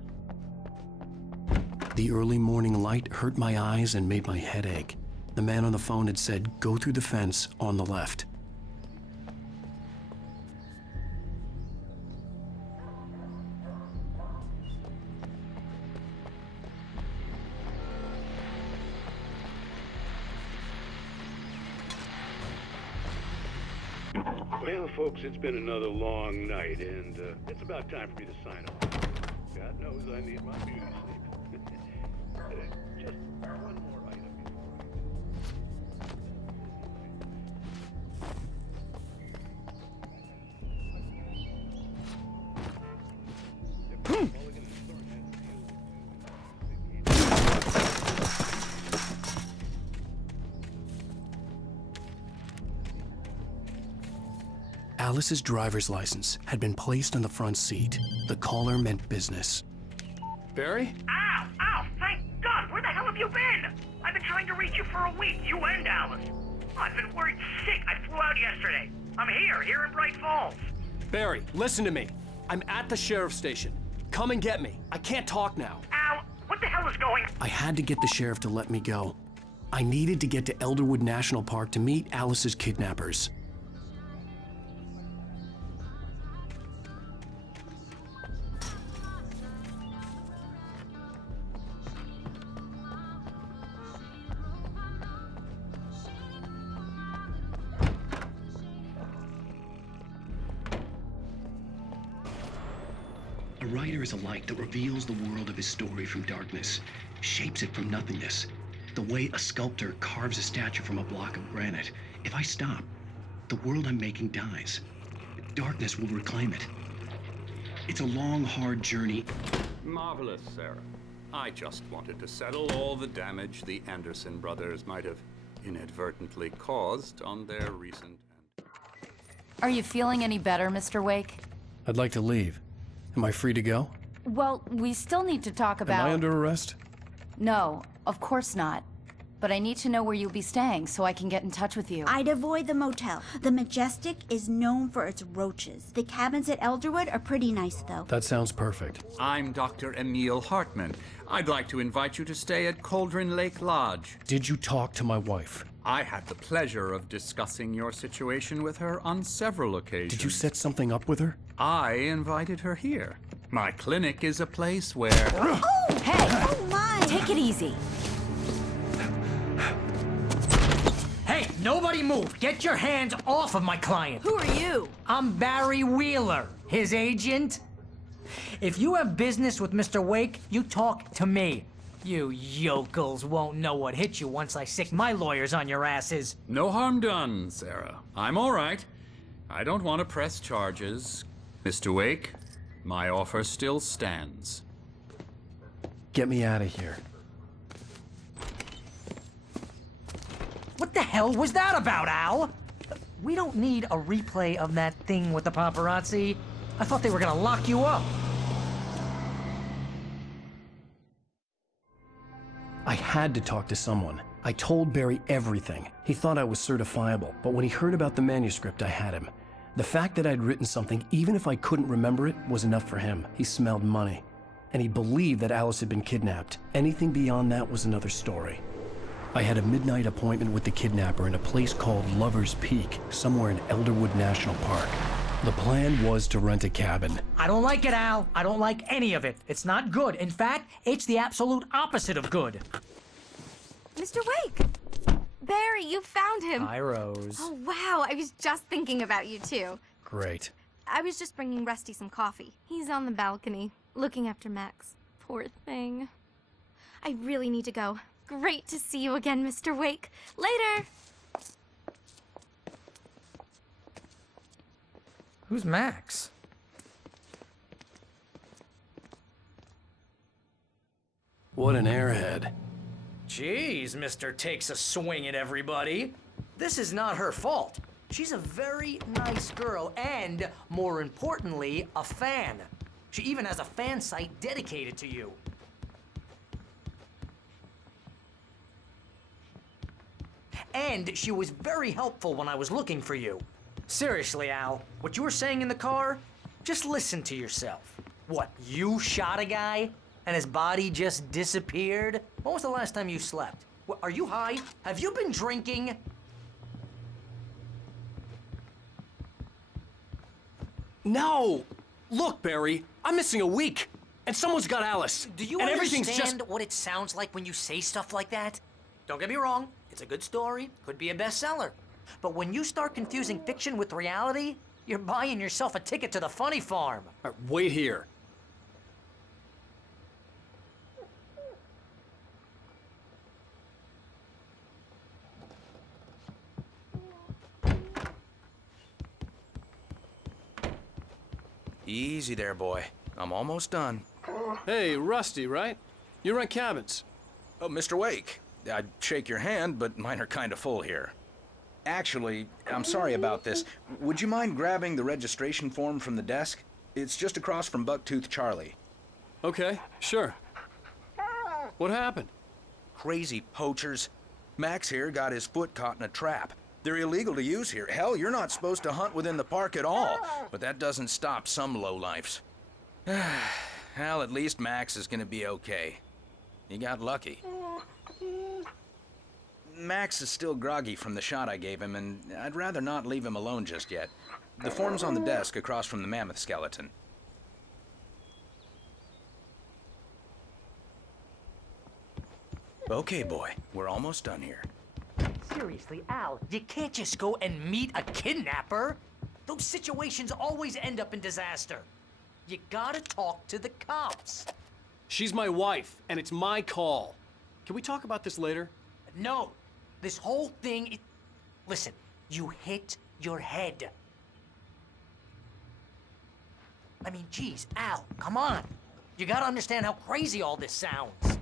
The early morning light hurt my eyes and made my head ache. The man on the phone had said, go through the fence on the left. Well, folks, it's been another long night, and it's about time for me to sign off. God knows I need my beauty sleep. Just one more item Alice's driver's license had been placed on the front seat. The caller meant business. Barry? Ow! Ow! Thank God! Where the hell have you been? I've been trying to reach you for a week, you and Alice. I've been worried sick. I flew out yesterday. I'm here in Bright Falls. Barry, listen to me. I'm at the sheriff's station. Come and get me. I can't talk now. Ow! What the hell is going? I had to get the sheriff to let me go. I needed to get to Elderwood National Park to meet Alice's kidnappers. A writer is a light that reveals the world of his story from darkness, shapes it from nothingness. The way a sculptor carves a statue from a block of granite. If I stop, the world I'm making dies. Darkness will reclaim it. It's a long, hard journey. Marvelous, Sarah. I just wanted to settle all the damage the Anderson brothers might have inadvertently caused on their recent... Are you feeling any better, Mr. Wake? I'd like to leave. Am I free to go? Well, we still need to talk about... Am I under arrest? No, of course not. But I need to know where you'll be staying so I can get in touch with you. I'd avoid the motel. The Majestic is known for its roaches. The cabins at Elderwood are pretty nice, though. That sounds perfect. I'm Dr. Emil Hartman. I'd like to invite you to stay at Cauldron Lake Lodge. Did you talk to my wife? I had the pleasure of discussing your situation with her on several occasions. Did you set something up with her? I invited her here. My clinic is a place where... Oh! Hey! Oh, my! Take it easy. Hey, nobody move! Get your hands off of my client! Who are you? I'm Barry Wheeler, his agent. If you have business with Mr. Wake, you talk to me. You yokels won't know what hit you once I sick my lawyers on your asses. No harm done, Sarah. I'm all right. I don't want to press charges. Mr. Wake, my offer still stands. Get me out of here. What the hell was that about, Al? We don't need a replay of that thing with the paparazzi. I thought they were gonna lock you up. I had to talk to someone. I told Barry everything. He thought I was certifiable, but when he heard about the manuscript, I had him. The fact that I'd written something, even if I couldn't remember it, was enough for him. He smelled money. And he believed that Alice had been kidnapped. Anything beyond that was another story. I had a midnight appointment with the kidnapper in a place called Lover's Peak, somewhere in Elderwood National Park. The plan was to rent a cabin. I don't like it, Al. I don't like any of it. It's not good. In fact, it's the absolute opposite of good. Mr. Wake! Barry, you found him. Hi, Rose. Oh, wow. I was just thinking about you, too. Great. I was just bringing Rusty some coffee. He's on the balcony, looking after Max. Poor thing. I really need to go. Great to see you again, Mr. Wake. Later! Who's Max? What an airhead. Jeez, Mr. Takes a swing at everybody. This is not her fault. She's a very nice girl and, more importantly, a fan. She even has a fan site dedicated to you. And she was very helpful when I was looking for you. Seriously, Al, what you were saying in the car, just listen to yourself. What, you shot a guy and his body just disappeared? When was the last time you slept? What, are you high? Have you been drinking? No! Look, Barry, I'm missing a week, and someone's got Alice. Do you and everything's understand just... what it sounds like when you say stuff like that? Don't get me wrong, it's a good story, could be a bestseller. But when you start confusing fiction with reality, you're buying yourself a ticket to the funny farm. Wait here. Easy there, boy. I'm almost done. Hey, Rusty, right? You rent cabins. Oh, Mr. Wake. I'd shake your hand, but mine are kind of full here. Actually, I'm sorry about this. Would you mind grabbing the registration form from the desk? It's just across from Bucktooth Charlie. Okay, sure. What happened? Crazy poachers. Max here got his foot caught in a trap. They're illegal to use here. Hell, you're not supposed to hunt within the park at all. But that doesn't stop some lowlifes. Well, at least Max is gonna be okay. He got lucky. Max is still groggy from the shot I gave him, and I'd rather not leave him alone just yet. The form's on the desk across from the mammoth skeleton. Okay, boy. We're almost done here. Seriously, Al, you can't just go and meet a kidnapper. Those situations always end up in disaster. You gotta talk to the cops. She's my wife, and it's my call. Can we talk about this later? No. This whole thing, listen, you hit your head. I mean, geez, Al, come on. You gotta understand how crazy all this sounds.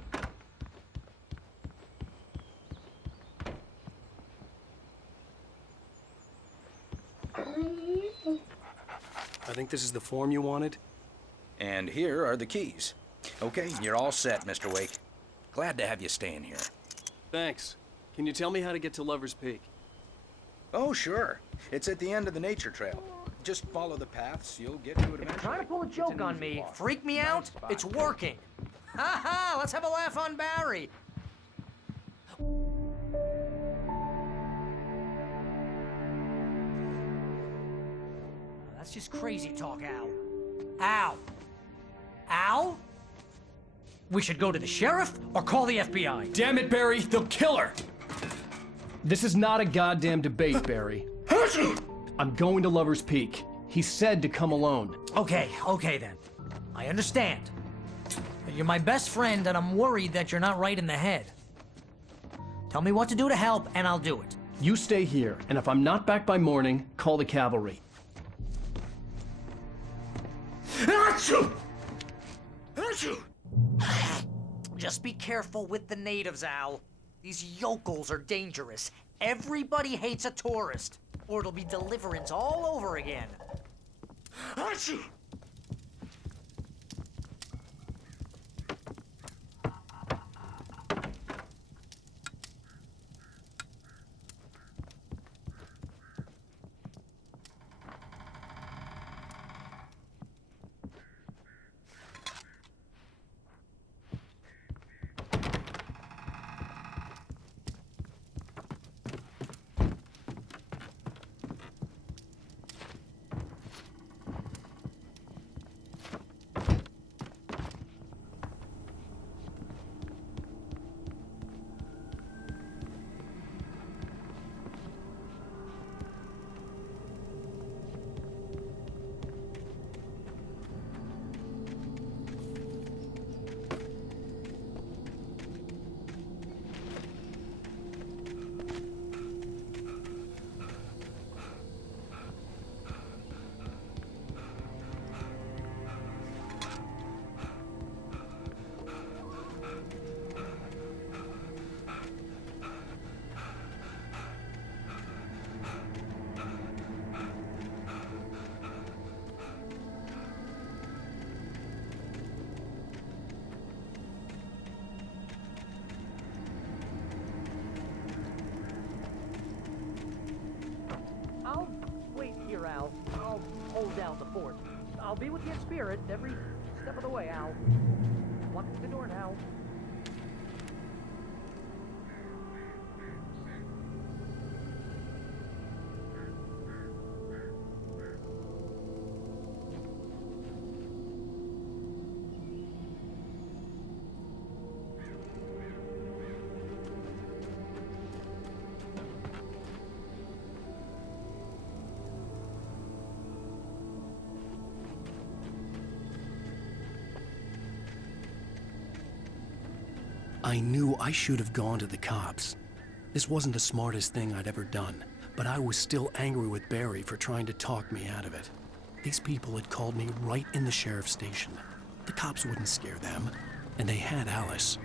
I think this is the form you wanted. And here are the keys. Okay, you're all set, Mr. Wake. Glad to have you staying here. Thanks. Can you tell me how to get to Lover's Peak? Oh, sure. It's at the end of the nature trail. Just follow the paths, you'll get to it eventually. If you're trying to pull a joke on me, freak me out, it's working. Ha ha, let's have a laugh on Barry. That's just crazy talk, Al. Al! Al? We should go to the sheriff or call the FBI. Damn it, Barry, they'll kill her! This is not a goddamn debate, Barry. I'm going to Lover's Peak. He said to come alone. Okay then. I understand. But you're my best friend, and I'm worried that you're not right in the head. Tell me what to do to help, and I'll do it. You stay here, and if I'm not back by morning, call the cavalry. Achoo! Achoo! Just be careful with the natives, Al. These yokels are dangerous. Everybody hates a tourist, or it'll be Deliverance all over again. Achoo! miles a fort. I'll be with you in spirit every step of the way, Al. Walk through the door now. I knew I should have gone to the cops. This wasn't the smartest thing I'd ever done, but I was still angry with Barry for trying to talk me out of it. These people had called me right in the sheriff's station. The cops wouldn't scare them, and they had Alice.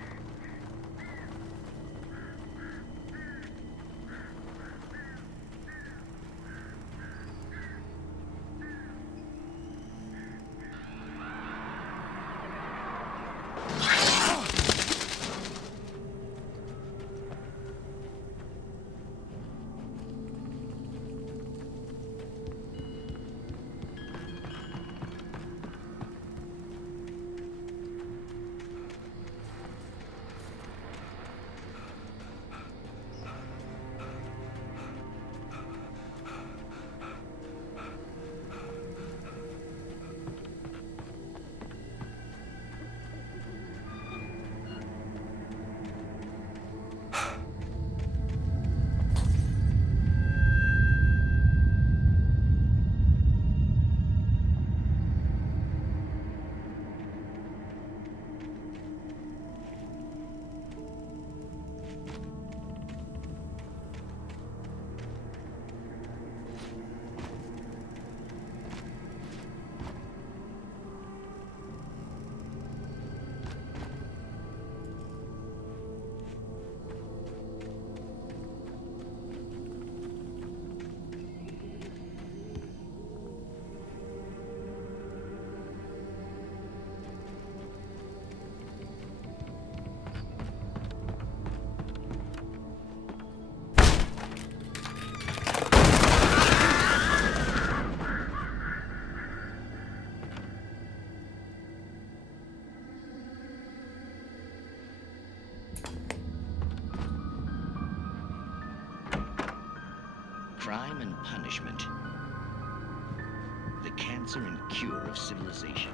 Crime and punishment. The cancer and cure of civilization.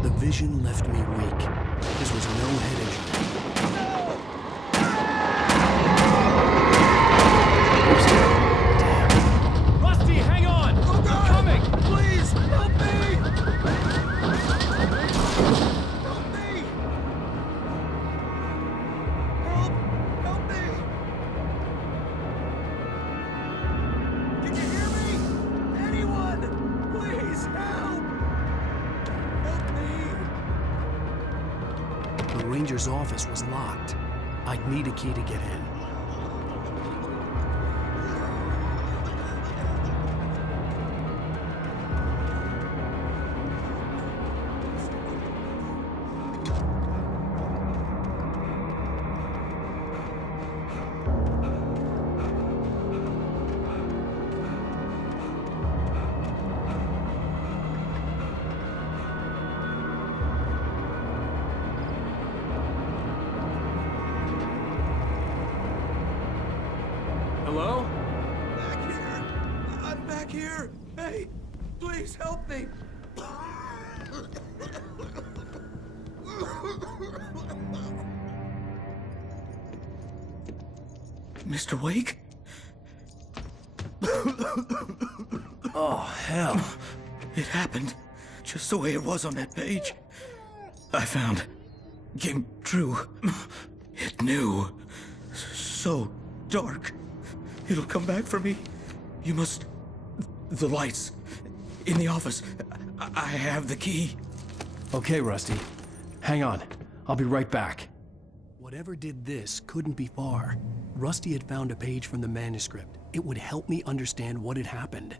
The vision left me weak. This was no head injury. Rusty, hang on! Oh God! We're coming! Please, help me! Help me! Help me! Can you hear me? Anyone? Please, help! Help me! The ranger's office was locked. I'd need a key to get in. Hello? Back here! I'm back here! Hey, please help me! Mr. Wake? Oh, hell. It happened just the way it was on that page. I found. Came true. It knew. So dark. It'll come back for me. You must... The lights. In the office. I have the key. Okay, Rusty. Hang on. I'll be right back. Whatever did this couldn't be far. Rusty had found a page from the manuscript. It would help me understand what had happened.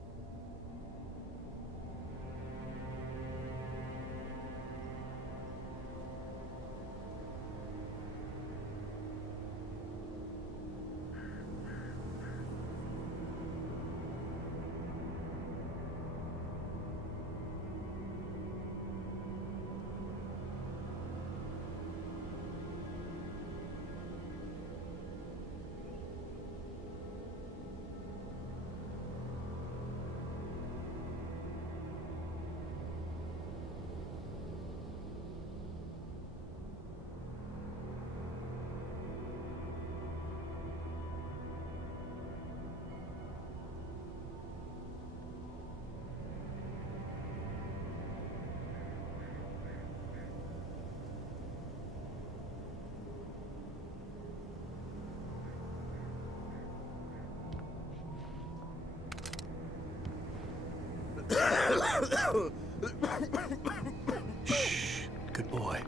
Shh. Good boy.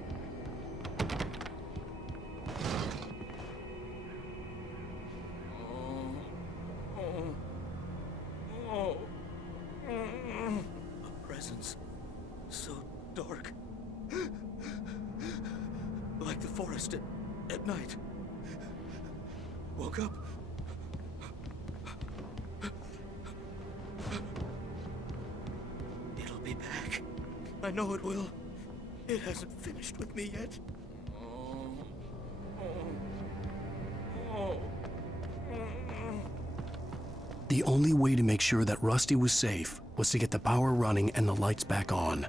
A presence so dark. Like the forest at night. Woke up. It'll be back. I know it will. It hasn't finished with me yet. The only way to make sure that Rusty was safe was to get the power running and the lights back on.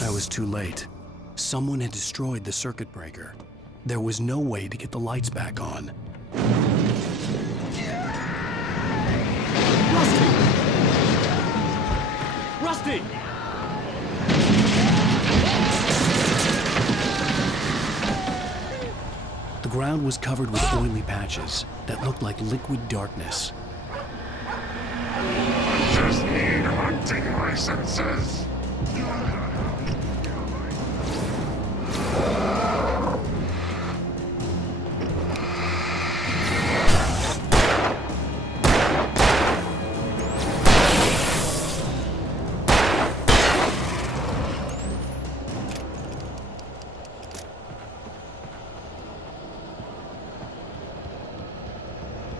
I was too late. Someone had destroyed the circuit breaker. There was no way to get the lights back on. Rusty! The ground was covered with oily patches that looked like liquid darkness. I just need hunting licenses.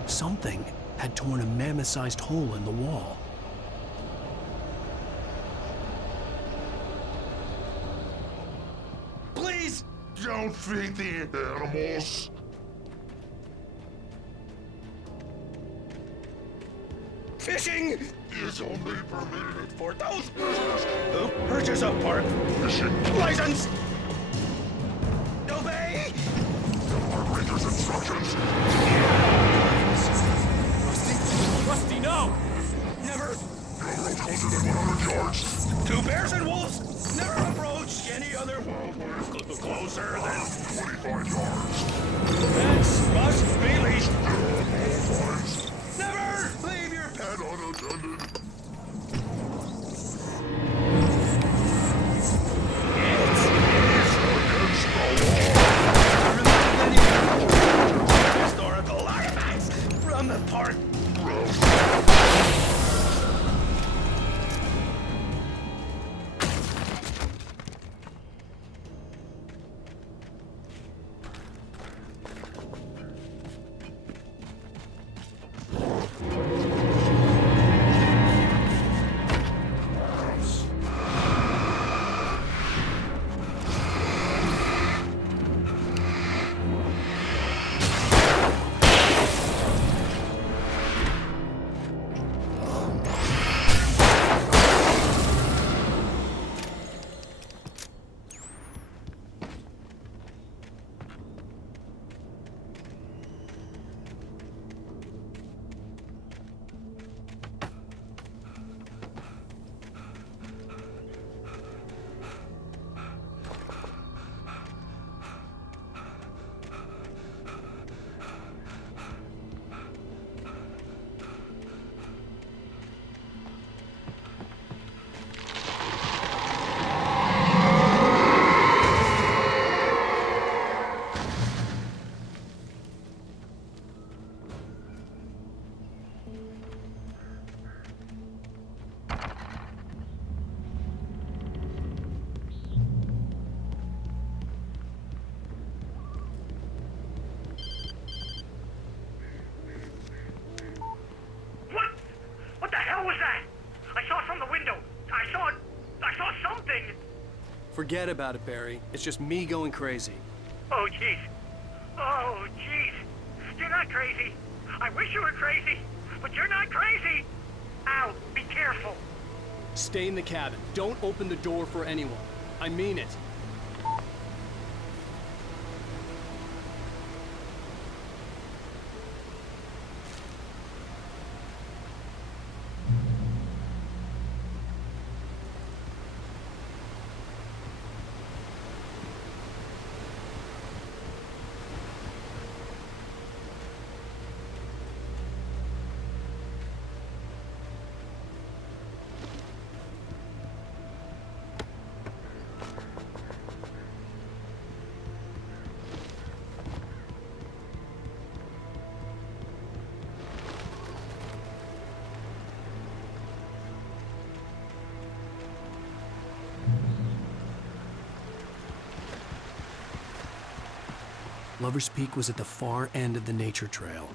Something had torn a mammoth-sized hole in the wall. Please don't feed the animals. Fishing is only permitted for those persons who purchase a park fishing license. Obey! Operator's instructions. Rusty, no! Never! No road goes within 100 yards. 2 bears and wolves never approach any other closer than 25 yards. Fence must be leashed. No fines. Never leave your Forget about it, Barry. It's just me going crazy. Oh, jeez. Oh, jeez. You're not crazy. I wish you were crazy, but you're not crazy. Al, be careful. Stay in the cabin. Don't open the door for anyone. I mean it. Lover's Peak was at the far end of the nature trail.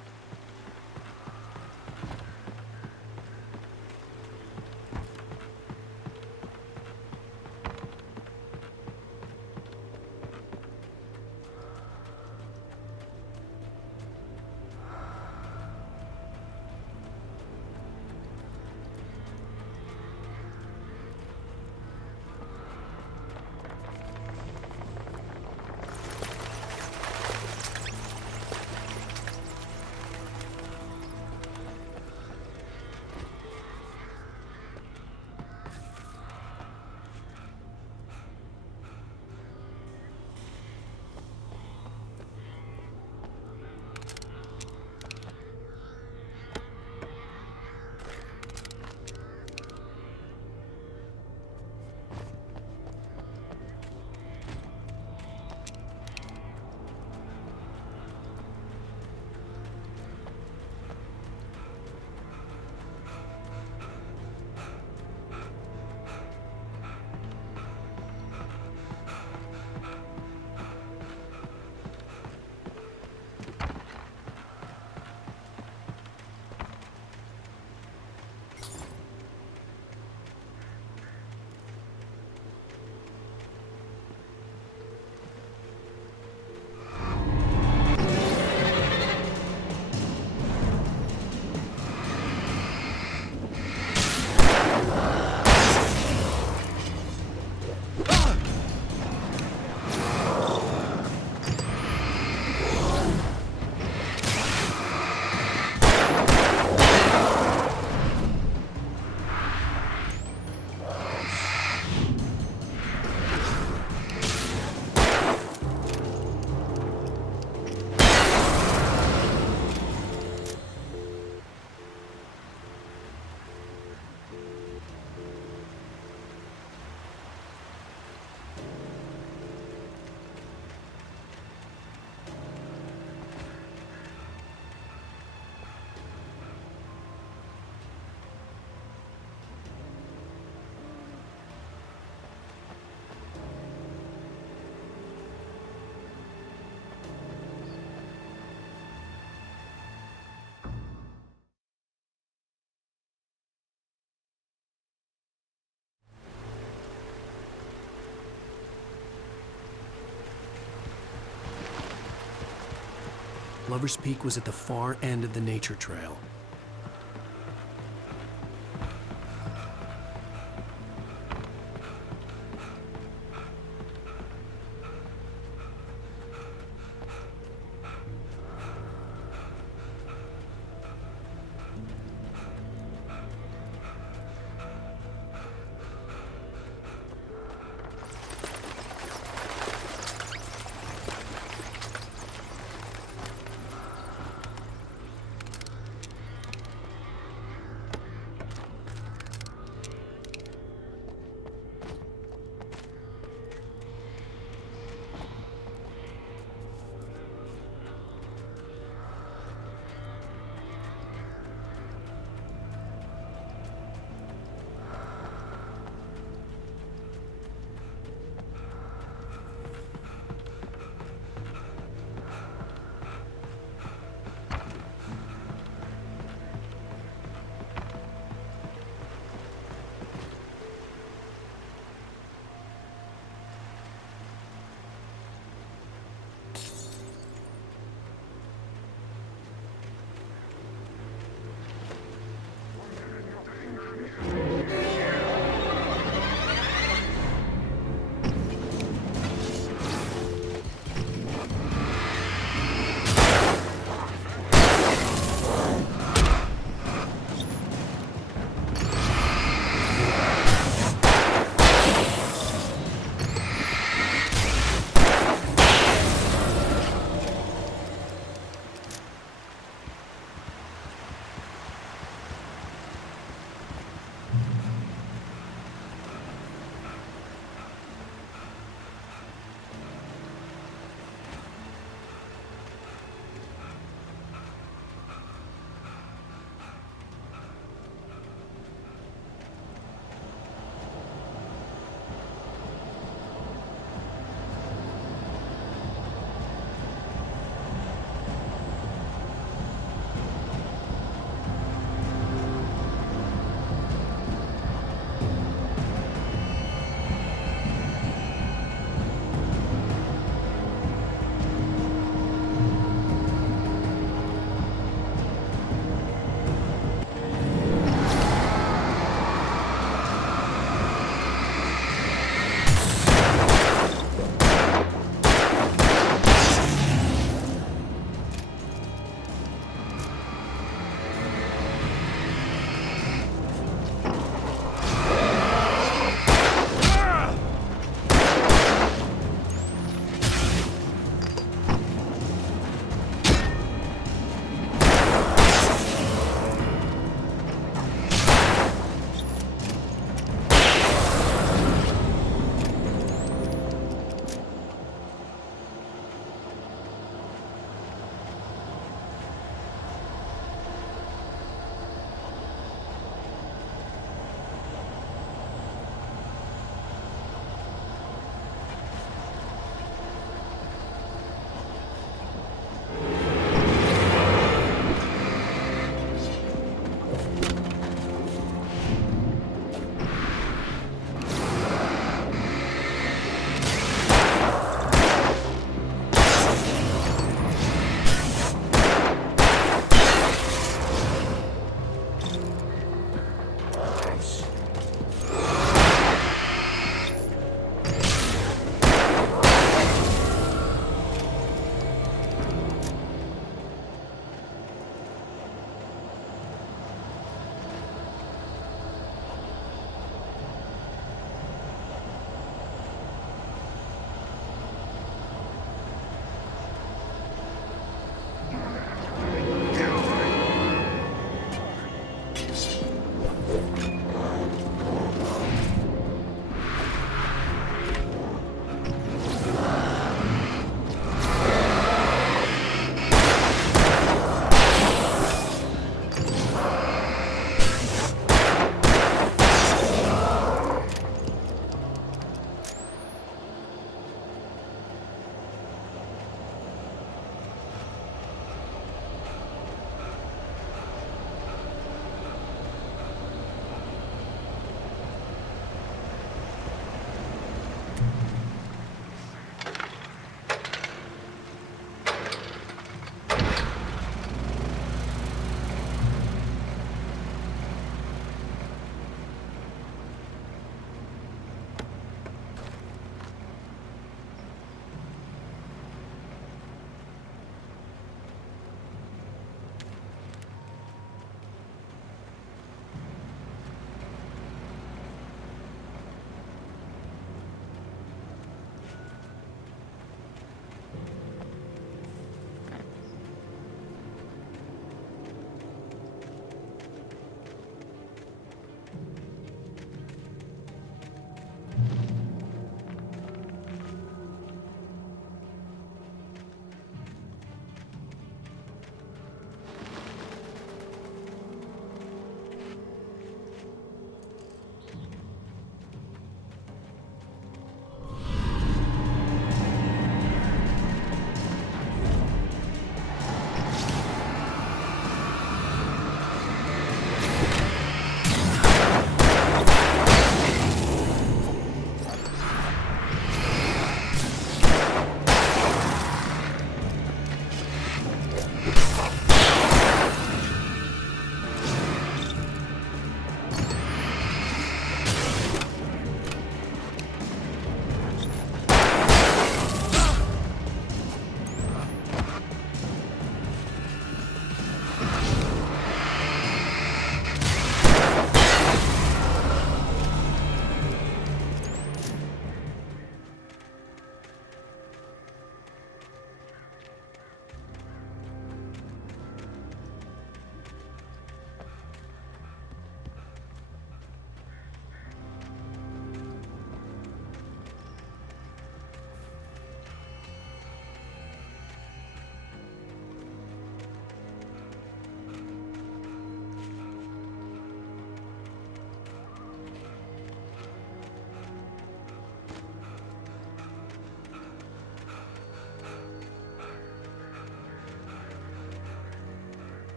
Lover's Peak was at the far end of the nature trail.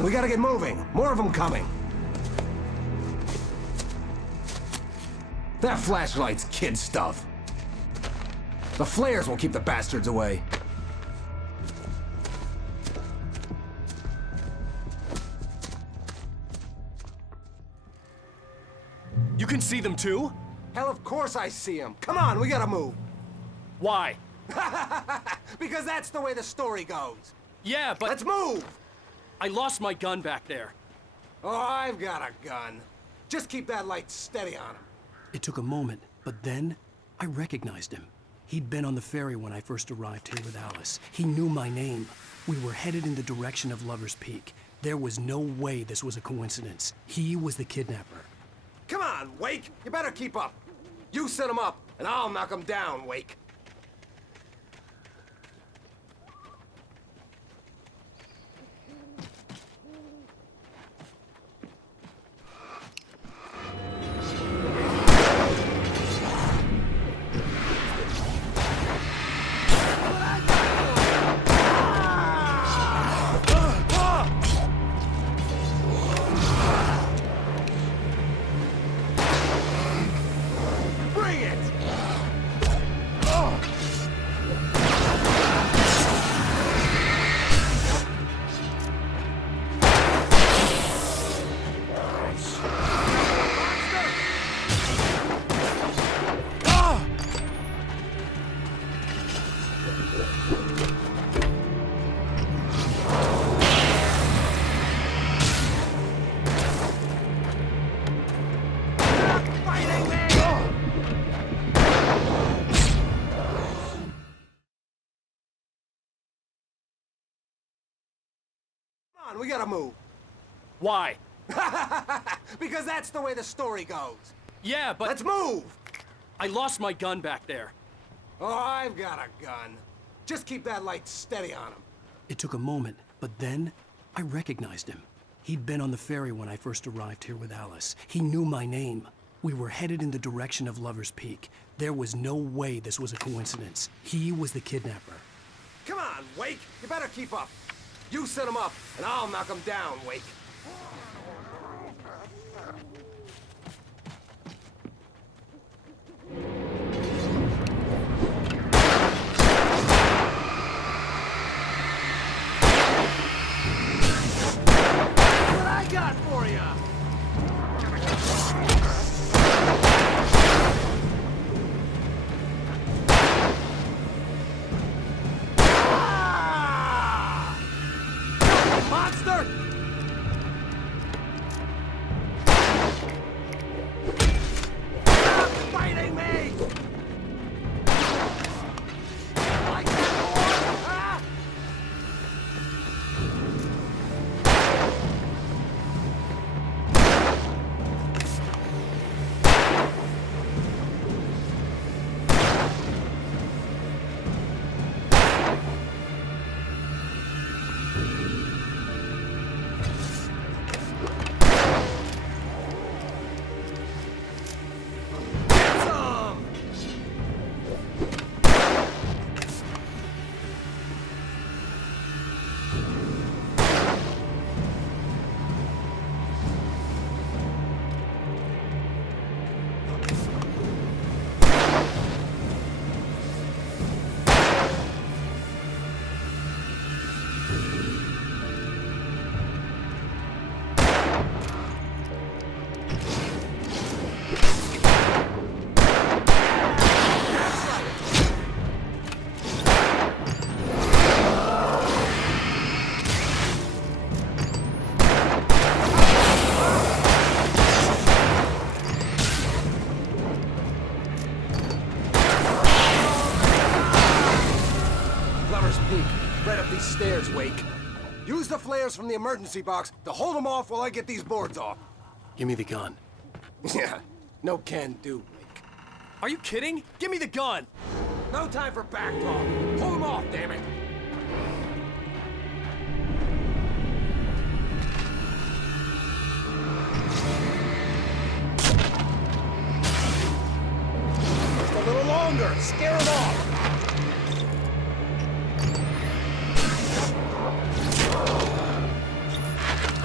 on, we gotta get moving. More of them coming. That flashlight's kid stuff. The flares will keep the bastards away. You can see them too? Hell, of course I see them. Come on, we gotta move. Why? Because that's the way the story goes. Yeah, but... Let's move! I lost my gun back there. Oh, I've got a gun. Just keep that light steady on him. It took a moment, but then I recognized him. He'd been on the ferry when I first arrived here with Alice. He knew my name. We were headed in the direction of Lover's Peak. There was no way this was a coincidence. He was the kidnapper. Come on, Wake! You better keep up. You set him up, and I'll knock him down, Wake. We gotta move. Why? Because that's the way the story goes. Yeah, but... Let's move! I lost my gun back there. Oh, I've got a gun. Just keep that light steady on him. It took a moment, but then I recognized him. He'd been on the ferry when I first arrived here with Alice. He knew my name. We were headed in the direction of Lover's Peak. There was no way this was a coincidence. He was the kidnapper. Come on, Wake! You better keep up. You set him up, and I'll knock him down, Wake. What I got for you? Monster! Stop fighting me! Like that, boy? Huh? Right up these stairs, Wake. Use the flares from the emergency box to hold them off while I get these boards off. Give me the gun. Yeah, no can do, Wake. Are you kidding? Give me the gun! No time for back talk. Hold them off, damn it. Just a little longer. Scare them off.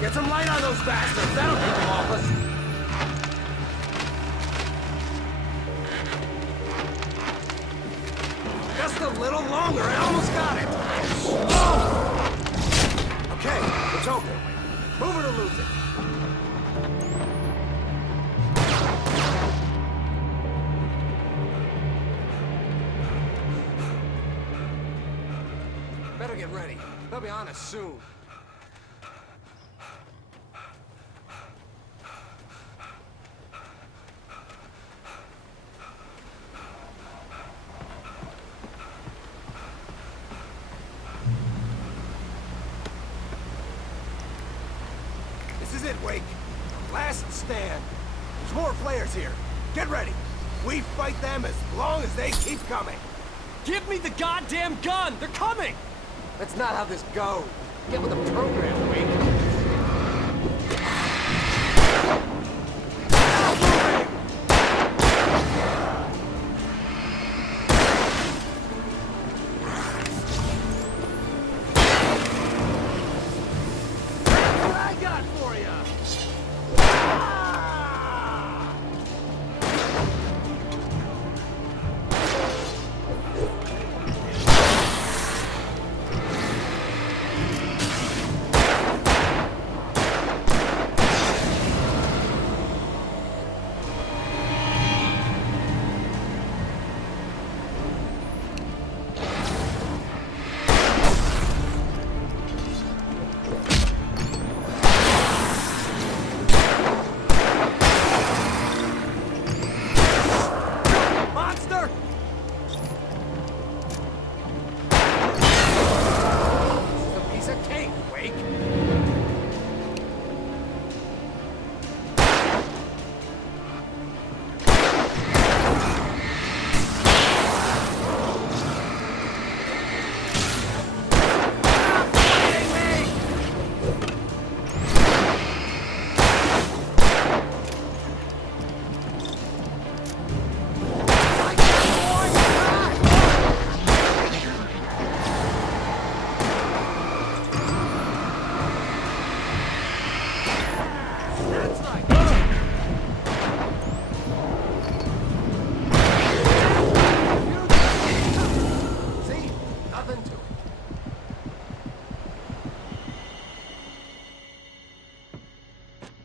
Get some light on those bastards! That'll keep them off us! Just a little longer, I almost got it! Oh! Okay, it's open. Move it or lose it. Better get ready. They'll be on us soon. This is it, Wake. Last stand. There's more flares here. Get ready. We fight them as long as they keep coming. Give me the goddamn gun! They're coming! That's not how this goes. Get with the program, Wake.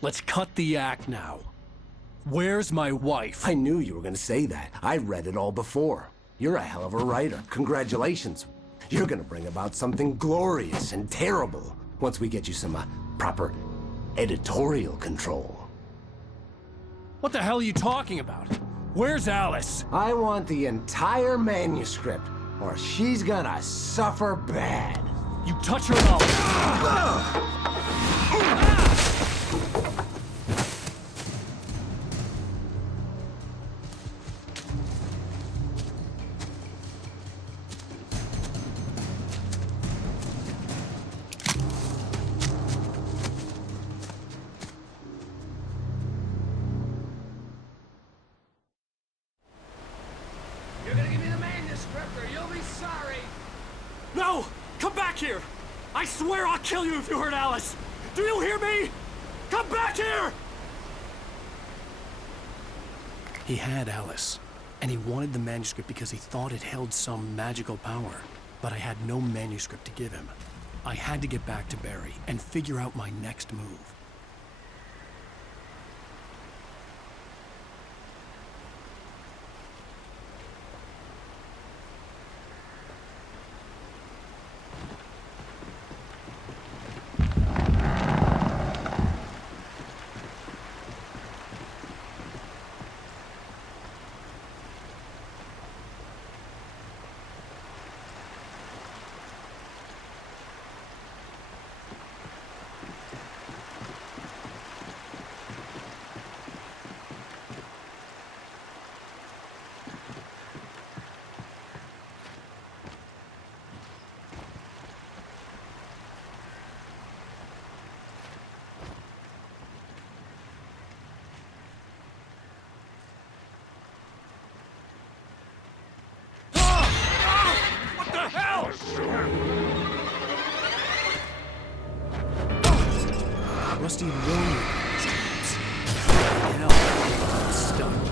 Let's cut the act now. Where's my wife? I knew you were gonna say that. I read it all before. You're a hell of a writer. Congratulations. You're gonna bring about something glorious and terrible once we get you some proper editorial control. What the hell are you talking about? Where's Alice? I want the entire manuscript, or she's gonna suffer bad. You touch her and I'll... You're gonna give me the manuscript or you'll be sorry! No! Come back here! I swear I'll kill you if you hurt Alice! Do you hear me? Come back here! He had Alice, and he wanted the manuscript because he thought it held some magical power. But I had no manuscript to give him. I had to get back to Barry and figure out my next move. Rusty had warned me about these traps. Hell, I'm stuck.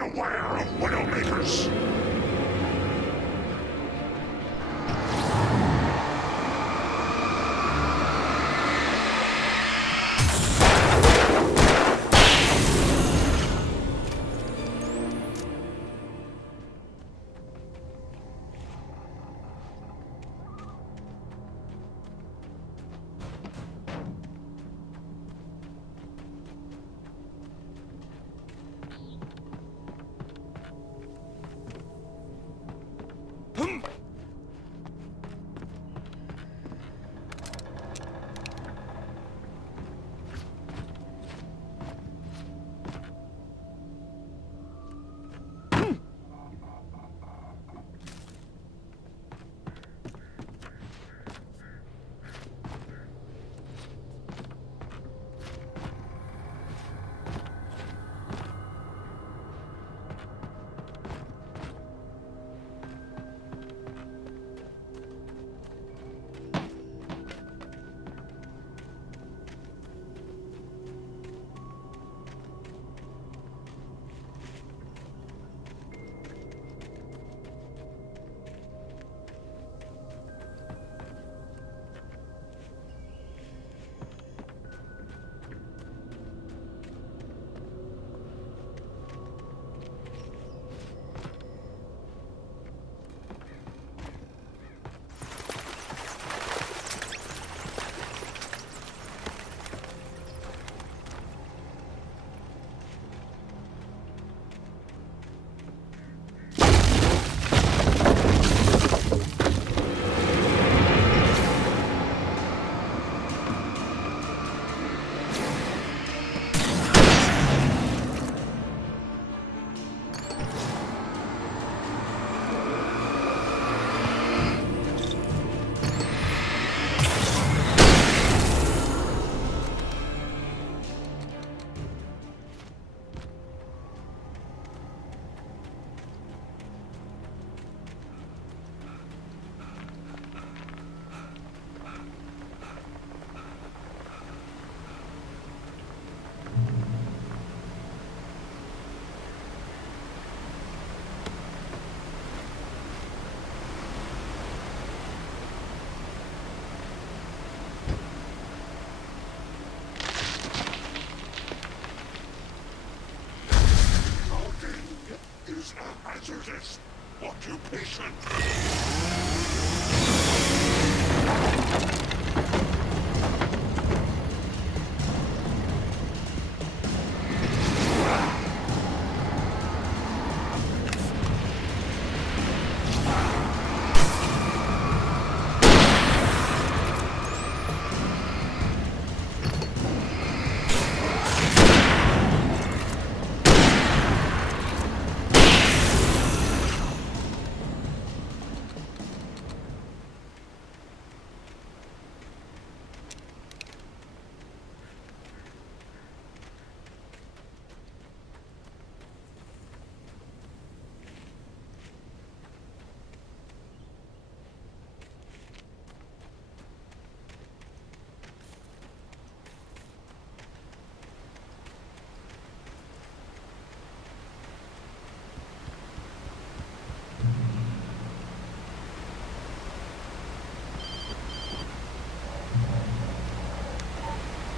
aware of Widowmakers. Hazardous occupation.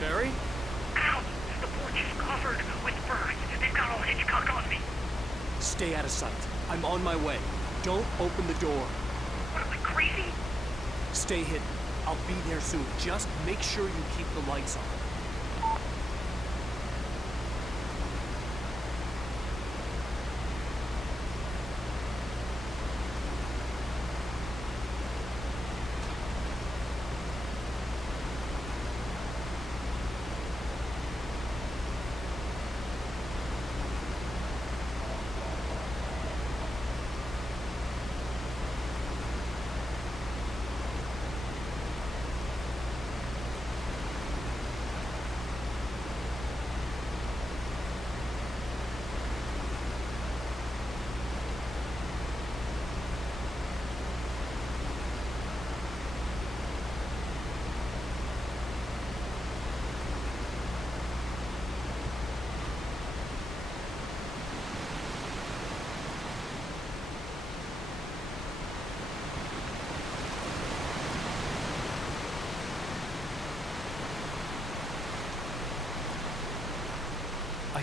Barry? Ow! The porch is covered with birds. They've got all Hitchcock on me. Stay out of sight. I'm on my way. Don't open the door. What, am I crazy? Stay hidden. I'll be there soon. Just make sure you keep the lights on.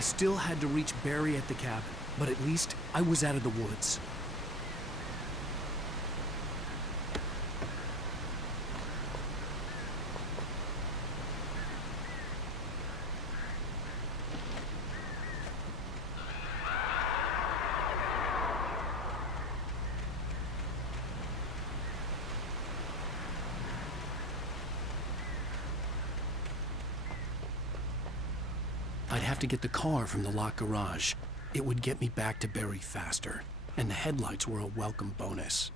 I still had to reach Barry at the cabin, but at least I was out of the woods. I'd have to get the car from the locked garage. It would get me back to Barry faster, and the headlights were a welcome bonus.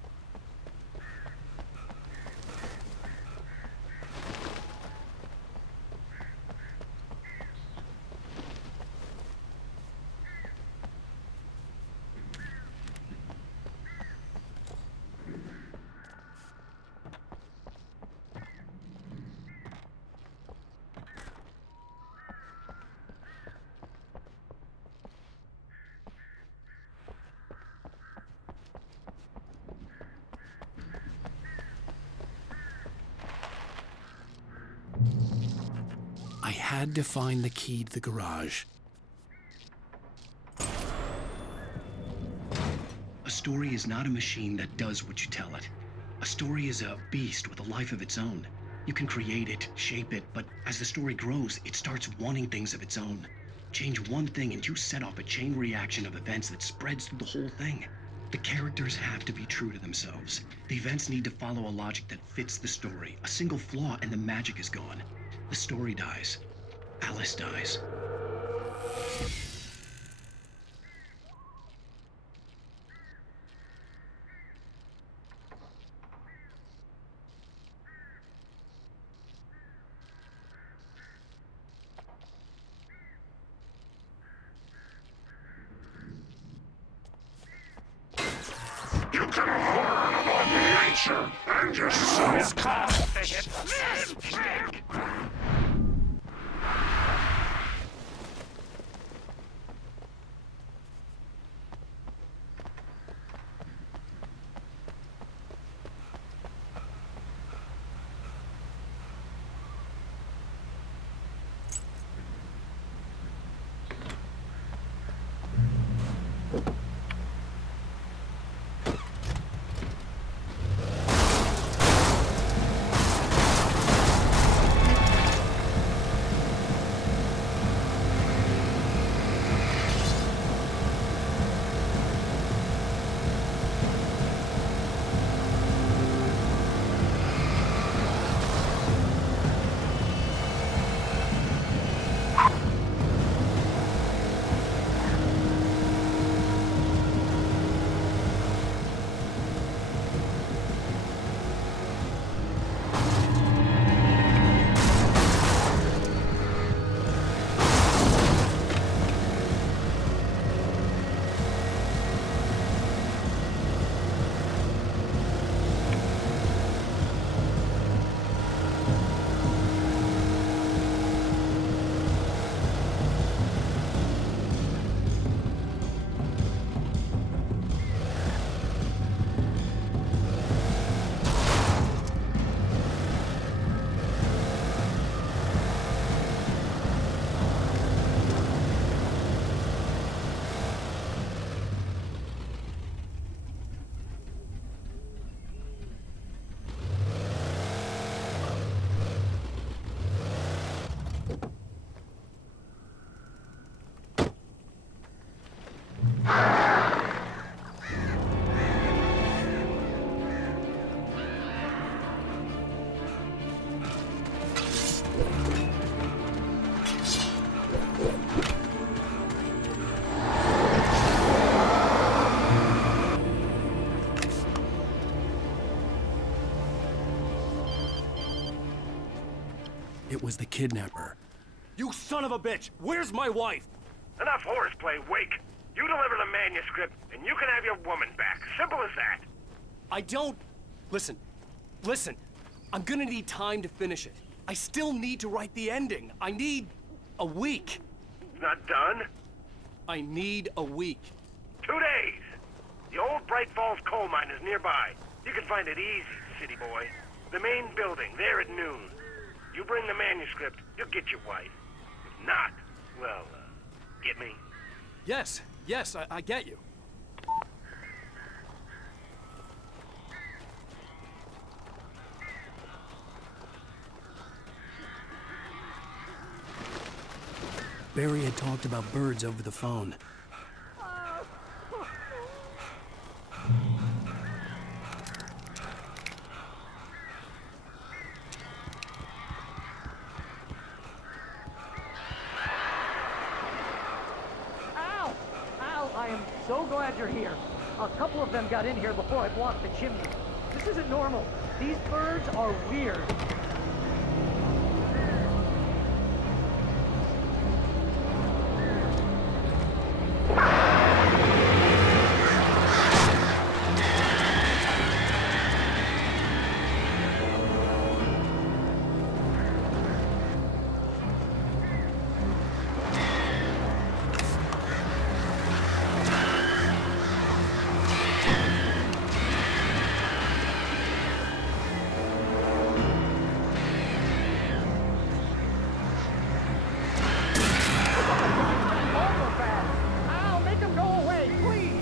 I had to find the key to the garage. A story is not a machine that does what you tell it. A story is a beast with a life of its own. You can create it, shape it, but as the story grows, it starts wanting things of its own. Change one thing and you set off a chain reaction of events that spreads through the whole thing. The characters have to be true to themselves. The events need to follow a logic that fits the story. A single flaw and the magic is gone. The story dies. Alice dies. You can learn about nature and yourself. It was the kidnapper. You son of a bitch! Where's my wife? Enough horseplay, Wake. You deliver the manuscript, and you can have your woman back. Simple as that. I don't... Listen. I'm gonna need time to finish it. I still need to write the ending. I need a week. It's not done? I need a week. 2 days. The old Bright Falls coal mine is nearby. You can find it easy, city boy. The main building, there at noon. You bring the manuscript, you'll get your wife. If not, well, Get me? Yes, I get you. Barry had talked about birds over the phone. Al! Al, I am so glad you're here. A couple of them got in here before I blocked the chimney. This isn't normal. These birds are weird. Al, make them go away, please!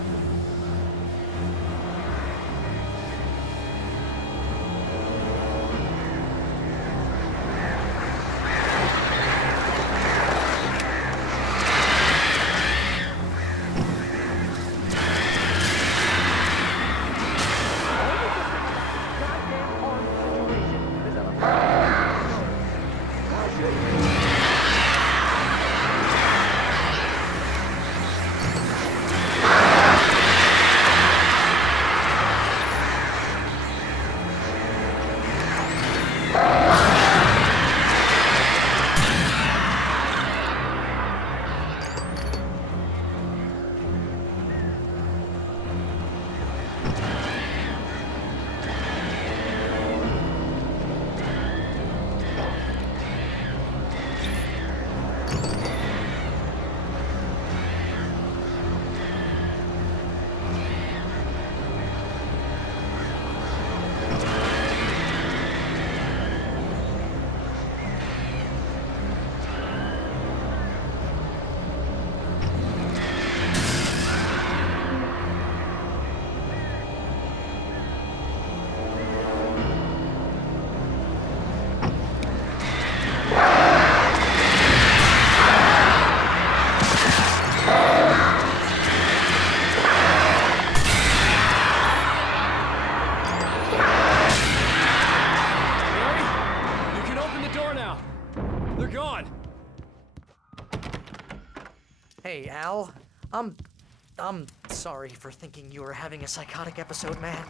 Hey, Al. I'm sorry for thinking you were having a psychotic episode, man.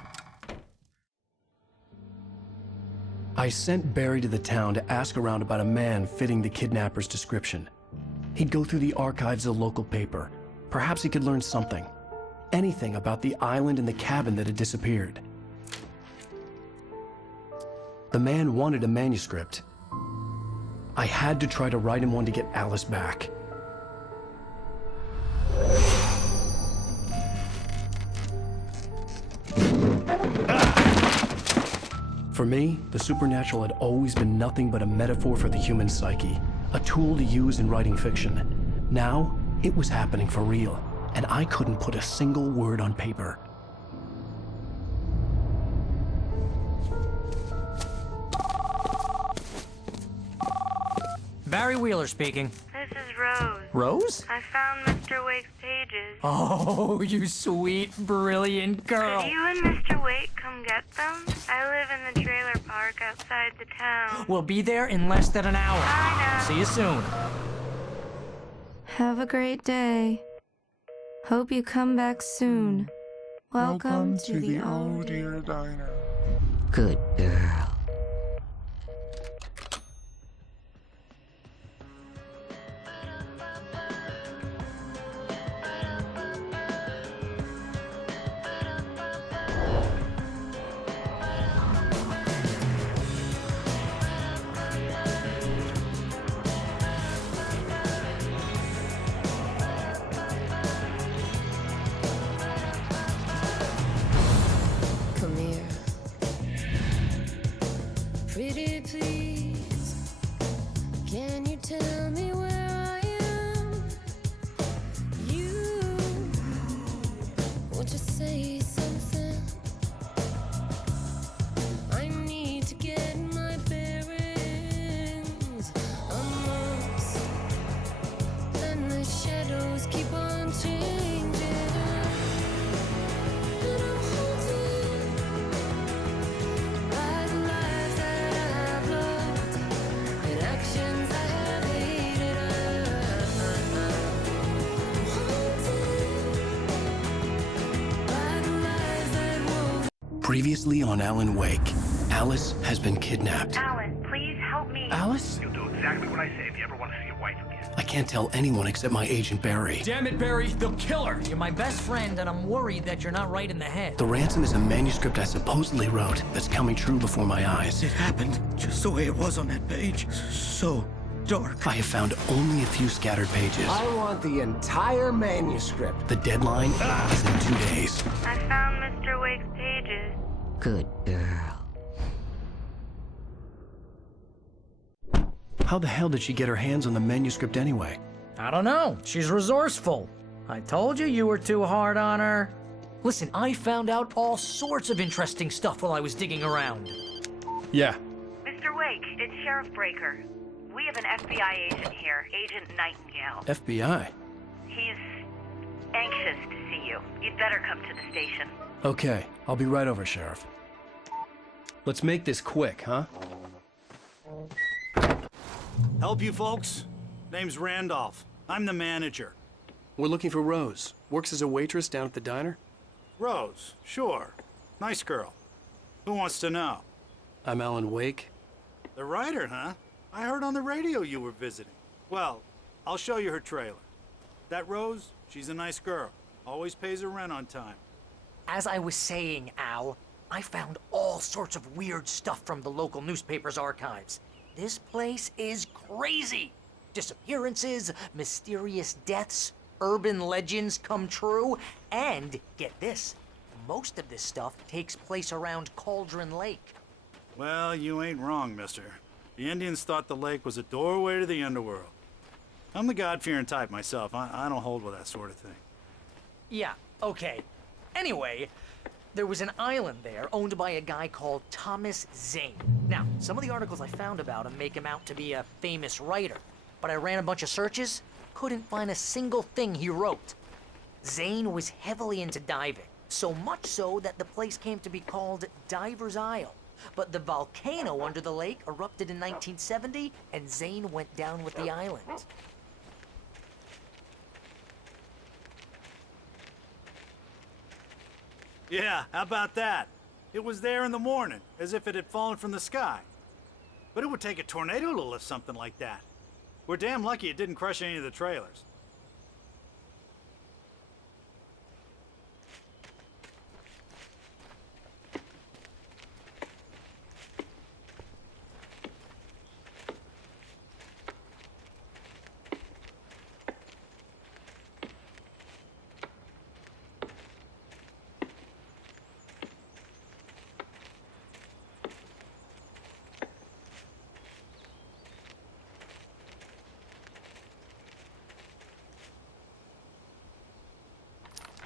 I sent Barry to the town to ask around about a man fitting the kidnapper's description. He'd go through the archives of the local paper. Perhaps he could learn something. Anything about the island and the cabin that had disappeared. The man wanted a manuscript. I had to try to write him one to get Alice back. For me, the supernatural had always been nothing but a metaphor for the human psyche, a tool to use in writing fiction. Now, it was happening for real, and I couldn't put a single word on paper. Barry Wheeler speaking. This is Rose. Rose? I found Mr. Wake's pages. Oh, you sweet, brilliant girl. Could you and Mr. Wake come get them? I live in the trailer park outside the town. We'll be there in less than an hour. I know. See you soon. Have a great day. Hope you come back soon. Welcome to the Oh Dear Diner. Good girl. Come here. say something. I need to get my bearings. I'm lost, and the shadows keep on changing. And I'm haunted by the lives that I have loved and actions I have hated. I'm haunted by the lies that won't. Previously on Alan Wake, Alice has been kidnapped. Alan, please help me. Alice? You'll do exactly what I say if you ever want to see your wife again. I can't tell anyone except my agent Barry. Damn it, Barry, they'll kill her! You're my best friend, and I'm worried that you're not right in the head. The ransom is a manuscript I supposedly wrote that's coming true before my eyes. It happened just the way it was on that page. So dark. I have found only a few scattered pages. I want the entire manuscript. The deadline is in 2 days. I found Mr. Wake's pages. Good girl. How the hell did she get her hands on the manuscript anyway? I don't know. She's resourceful. I told you you were too hard on her. Listen, I found out all sorts of interesting stuff while I was digging around. Yeah. Mr. Wake, it's Sheriff Breaker. We have an FBI agent here, Agent Nightingale. FBI? He's anxious to see you. You'd better come to the station. Okay, I'll be right over, Sheriff. Let's make this quick, huh? Help you folks? Name's Randolph. I'm the manager. We're looking for Rose. Works as a waitress down at the diner. Rose, sure. Nice girl. Who wants to know? I'm Alan Wake. The writer, huh? I heard on the radio you were visiting. Well, I'll show you her trailer. That Rose, she's a nice girl. Always pays her rent on time. As I was saying, Al, I found all sorts of weird stuff from the local newspaper's archives. This place is crazy. Disappearances, mysterious deaths, urban legends come true, and get this, most of this stuff takes place around Cauldron Lake. Well, you ain't wrong, mister. The Indians thought the lake was a doorway to the underworld. I'm the God-fearing type myself. I don't hold with that sort of thing. Yeah, okay. Anyway, there was an island there owned by a guy called Thomas Zane. Now, some of the articles I found about him make him out to be a famous writer, but I ran a bunch of searches, couldn't find a single thing he wrote. Zane was heavily into diving, so much so that the place came to be called Diver's Isle. But the volcano under the lake erupted in 1970, and Zane went down with the island. Yeah, how about that? It was there in the morning, as if it had fallen from the sky. But it would take a tornado to lift something like that. We're damn lucky it didn't crush any of the trailers.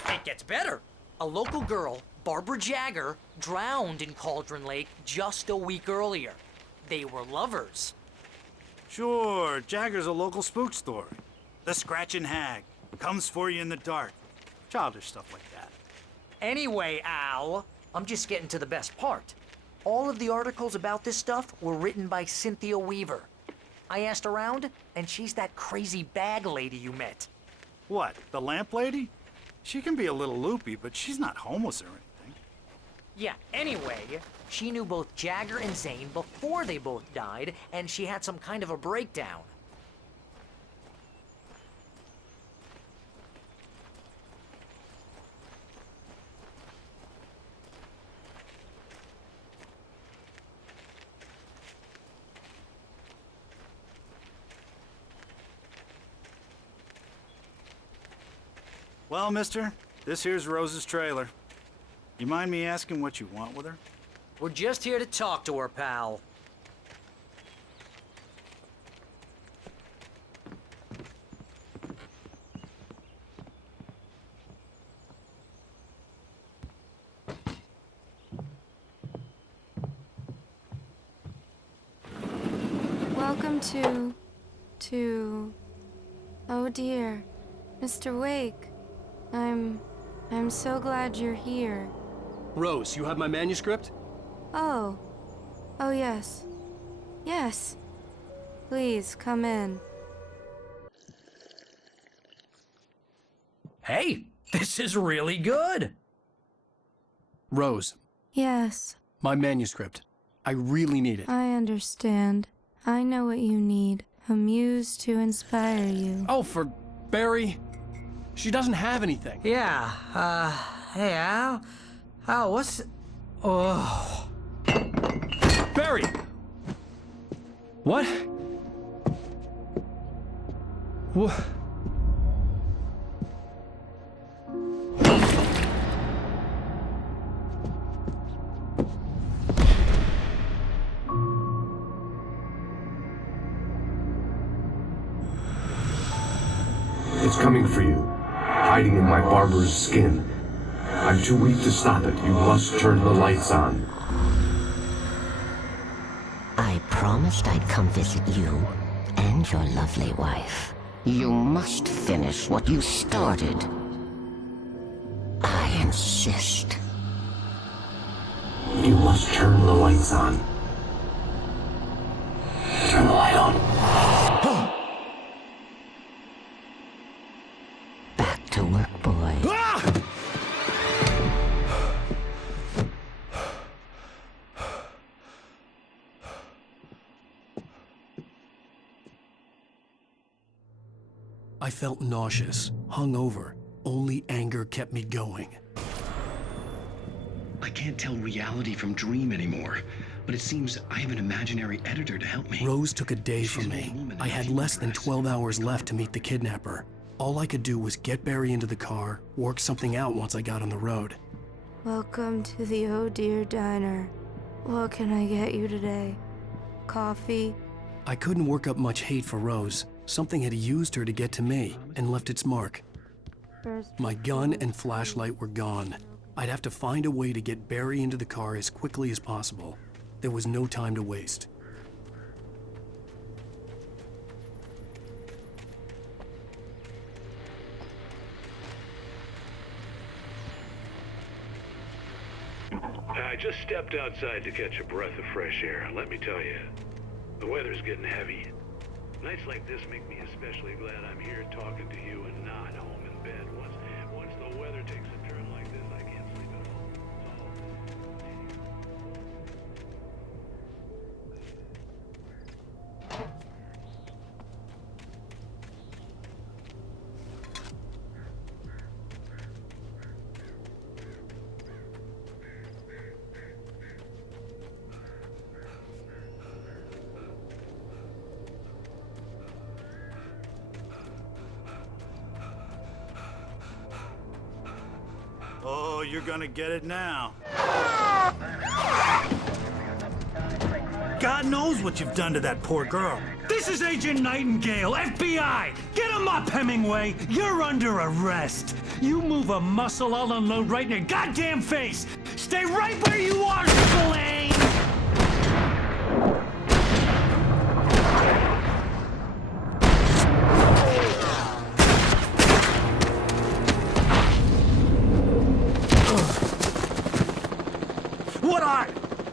It gets better. A local girl, Barbara Jagger, drowned in Cauldron Lake just a week earlier. They were lovers. Sure, Jagger's a local spook story. The Scratching Hag comes for you in the dark. Childish stuff like that. Anyway, Al, I'm just getting to the best part. All of the articles about this stuff were written by Cynthia Weaver. I asked around, and she's that crazy bag lady you met. What, the lamp lady? She can be a little loopy, but she's not homeless or anything. Yeah, anyway, she knew both Jagger and Zane before they both died, and she had some kind of a breakdown. Well, mister, this here's Rose's trailer. You mind me asking what you want with her? We're just here to talk to her, pal. come to... Oh dear, Mr. Wake. I'm so glad you're here. Rose, you have my manuscript? Oh. Oh, yes. Yes. Please, come in. Hey, this is really good. Rose, Yes, my manuscript. I really need it. I understand. I know what you need. A muse to inspire you. Oh, for Barry? She doesn't have anything. Yeah, hey, Al? Al, what's... Oh... Barry! What? What? It's coming for you, hiding in my barber's skin. I'm too weak to stop it. You must turn the lights on. I promised I'd come visit you and your lovely wife. You must finish what you started. I insist. You must turn the lights on. Turn the light on. Back to work, boy. I felt nauseous, hungover. Only anger kept me going. I can't tell reality from dream anymore, but it seems I have an imaginary editor to help me. Rose took a day from me. I had less than 12 hours left to meet the kidnapper. All I could do was get Barry into the car, work something out once I got on the road. Welcome to the Oh Dear Diner. What can I get you today? Coffee? I couldn't work up much hate for Rose. Something had used her to get to me and left its mark. My gun and flashlight were gone. I'd have to find a way to get Barry into the car as quickly as possible. There was no time to waste. I just stepped outside to catch a breath of fresh air. Let me tell you, the weather's getting heavy. Nights like this make me especially glad I'm here talking to you and not home in bed. Once the weather takes a turn like this, I can't sleep at all. Oh, you're gonna get it now. God knows what you've done to that poor girl. This is Agent Nightingale, FBI! Get him up, Hemingway! You're under arrest! You move a muscle, I'll unload right in your goddamn face! Stay right where you are, Spillane! What are?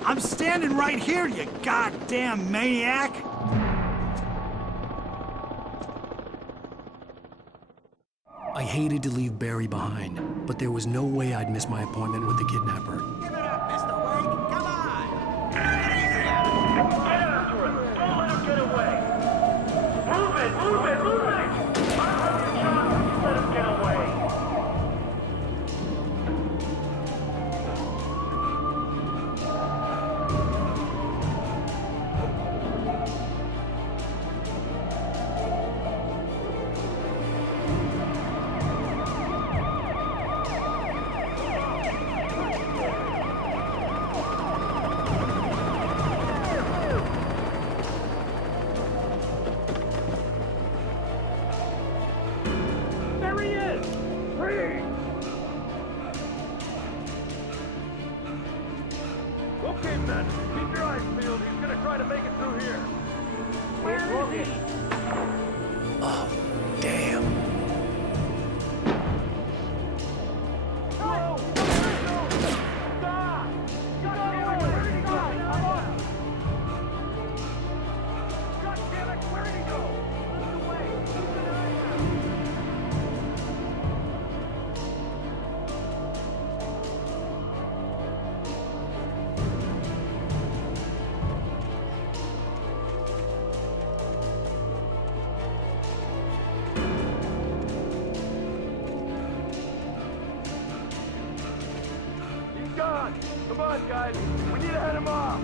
I'm standing right here, you goddamn maniac! I hated to leave Barry behind, but there was no way I'd miss my appointment with the kidnapper. Get after him! Don't let him get away! Move it! Move it! Move it! I'll have you shot if you let him get away! There he is! Free! Okay, men, keep your eyes peeled. He's gonna try to make it through here. It's looking. Oh, damn. Gone! Come on, guys! We need to head him off!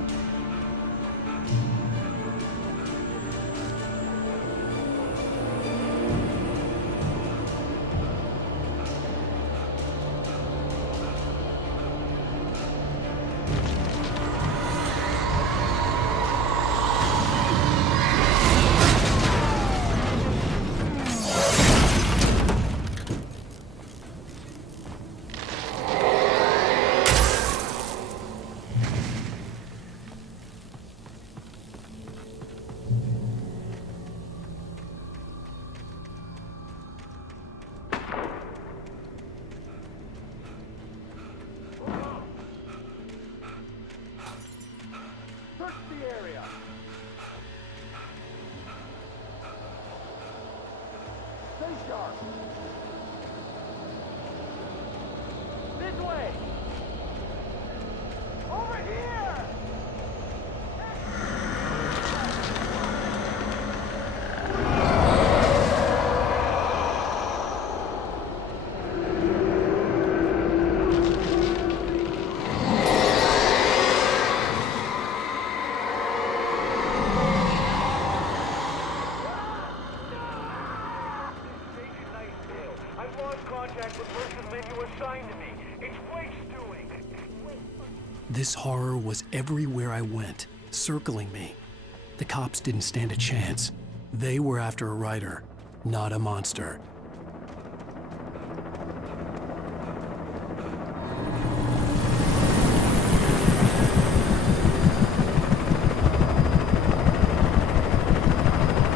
Search the area! Stay sharp! This way! Over here! I've lost contact with person men you assigned to me. It's Wake's doing. This horror was everywhere I went, circling me. The cops didn't stand a chance. They were after a writer, not a monster.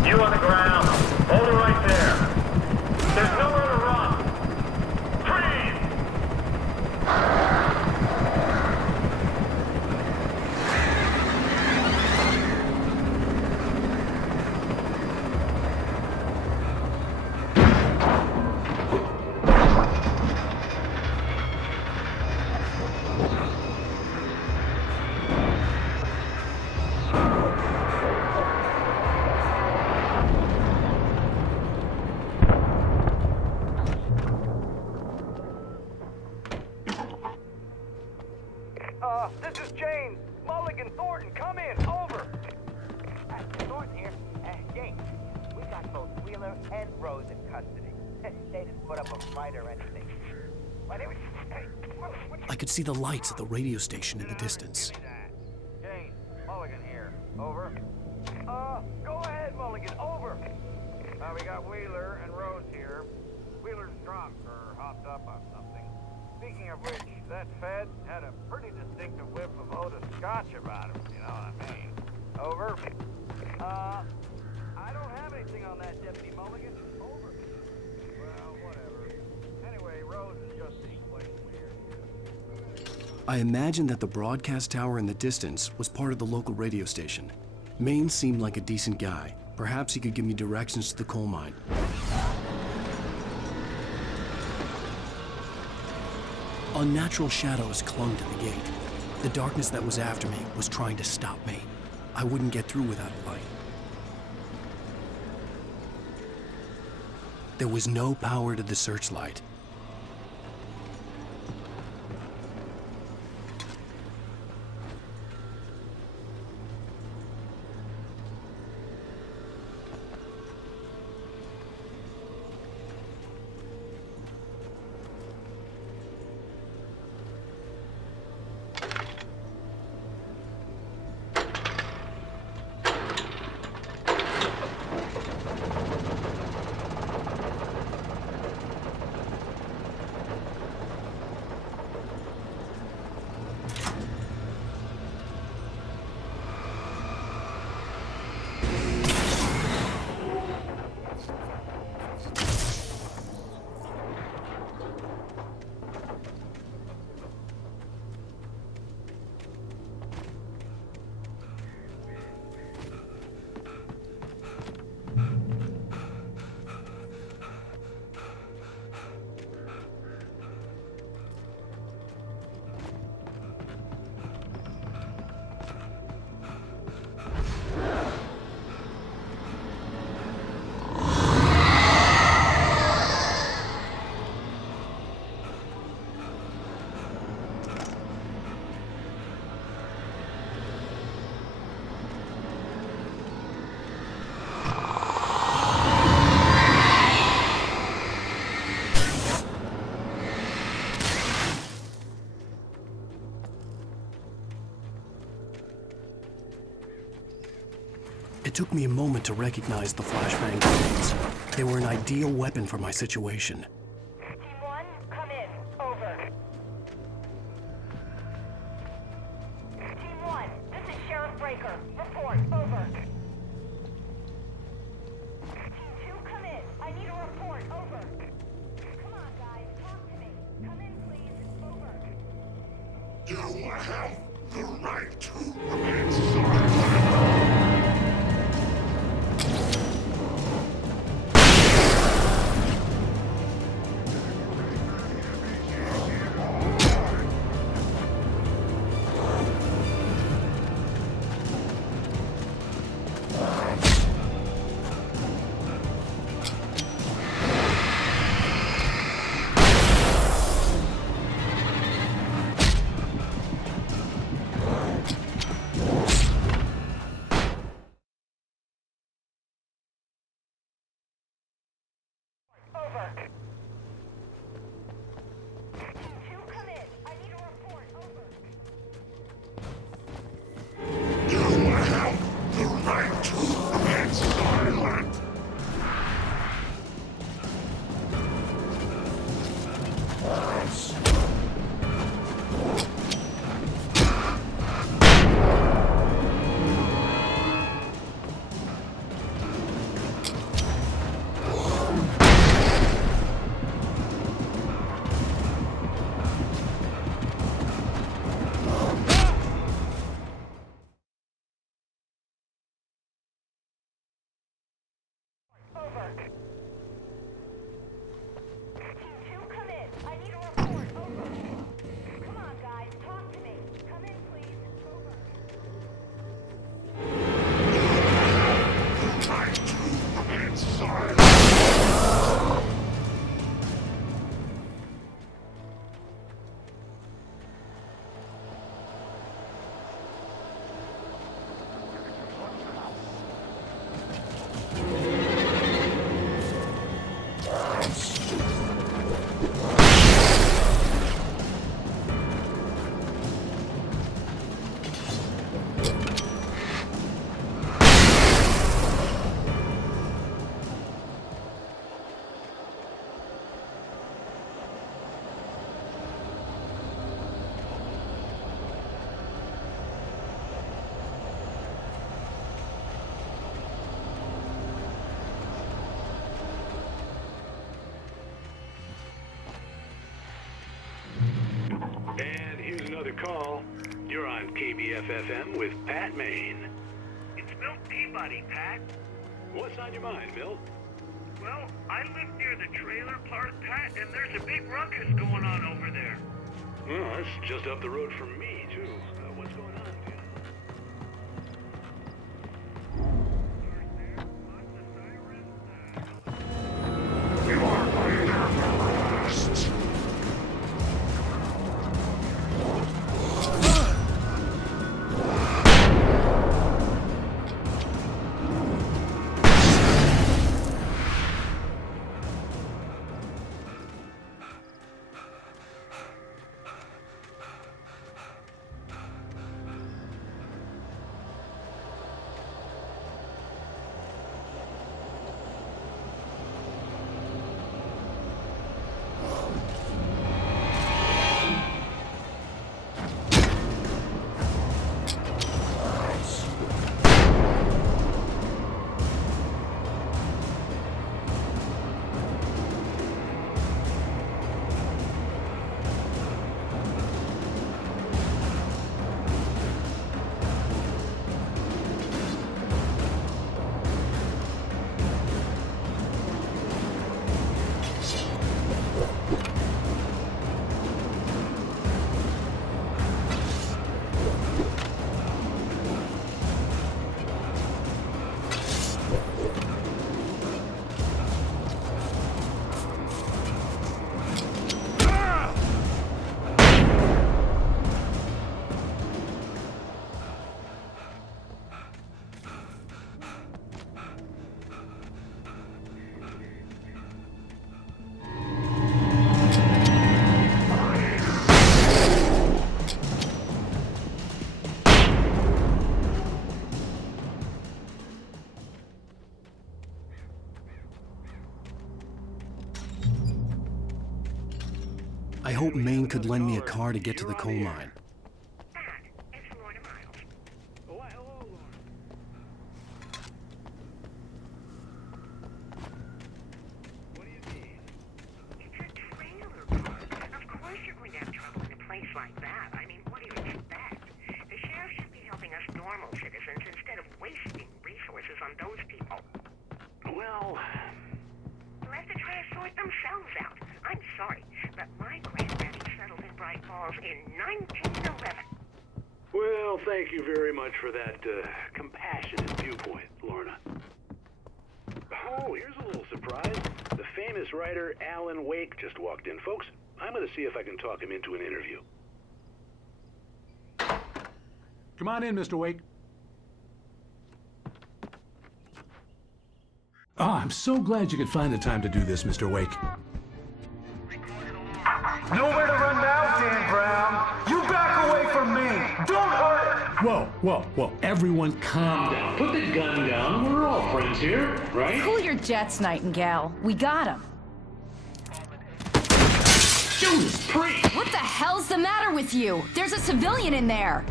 You on the ground. Hold it right there. There's nowhere to run. Freeze! This is James. Mulligan, Thornton, come in. Over. Thornton here. James, we got both Wheeler and Rose in custody. They didn't put up a fight or anything. But it was... Hey, I could see the lights at the radio station in the distance. James, Mulligan here. Over. Go ahead, Mulligan. Over. We got Wheeler and Rose here. Wheeler's drunk or hopped up on something. Speaking of which, that Fed had a pretty distinctive whiff of Otis Scotch about him, you know what I mean? Over. I don't have anything on that, Deputy Mulligan. Over. Well, whatever. Anyway, Rose is just being quite weird. I imagined that the broadcast tower in the distance was part of the local radio station. Maine seemed like a decent guy. Perhaps he could give me directions to the coal mine. Unnatural shadows clung to the gate. The darkness that was after me was trying to stop me. I wouldn't get through without a light. There was no power to the searchlight. It took me a moment to recognize the flashbang grenades. They were an ideal weapon for my situation. Team 1, come in. Over. Team 1, this is Sheriff Breaker. Report. Over. Team 2, come in. I need a report. Over. Come on, guys. Talk to me. Come in, please. Over. You have the right to remain silent. Over. Team 2, come in. I need a report. Over. You have the right to remain silent. Over. Team 2, come in. I need a report. Over. Come on, guys. Talk to me. Come in, please. Over. The right to remain silent. And here's another call. You're on KBFFM with Pat Maine. It's Milt Peabody, Pat. What's on your mind, Milt? Well, I live near the trailer park, Pat, and there's a big ruckus going on over there. Well, that's just up the road from me, too. What's going on, dude? You are under arrest. hope Maine could lend me a car to get to the coal mine. Well, let the trash sort themselves out. I'm sorry, but my granddaddy settled in Bright Falls in 1911. Well, thank you very much for that compassionate viewpoint, Lorna. Oh, here's a little surprise. The famous writer Alan Wake just walked in. Folks, I'm going to see if I can talk him into an interview. Come on in, Mr. Wake. Oh, I'm so glad you could find the time to do this, Mr. Wake. Nowhere to run now, Dan Brown. You back away from me. Don't hurt. Whoa, whoa, whoa. Everyone calm down. Put the gun down. We're all friends here, right? Cool your jets, Nightingale. We got him. Judas Priest! What the hell's the matter with you? There's a civilian in there.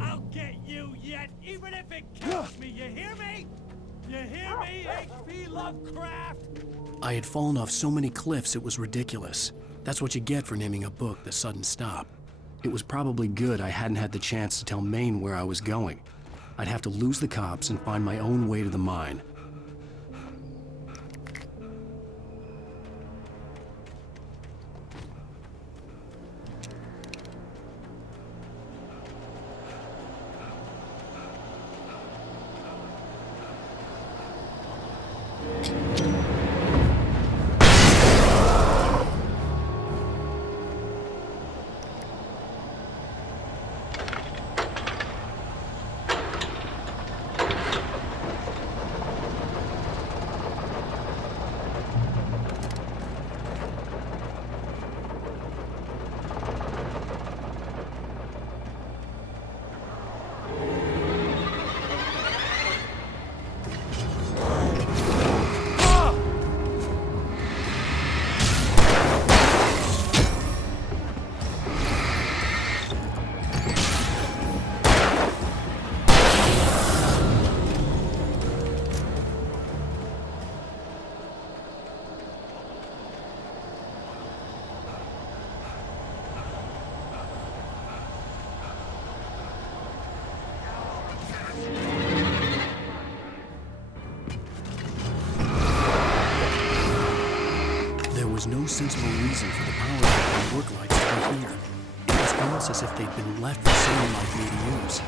I'll get you yet, even if it kills me. You hear me? You hear me, H.P. Lovecraft? I had fallen off so many cliffs it was ridiculous. That's what you get for naming a book The Sudden Stop. It was probably good I hadn't had the chance to tell Maine where I was going. I'd have to lose the cops and find my own way to the mine. There was no sensible reason for the power and work lights to be here. It was almost as if they'd been left for someone like me to use.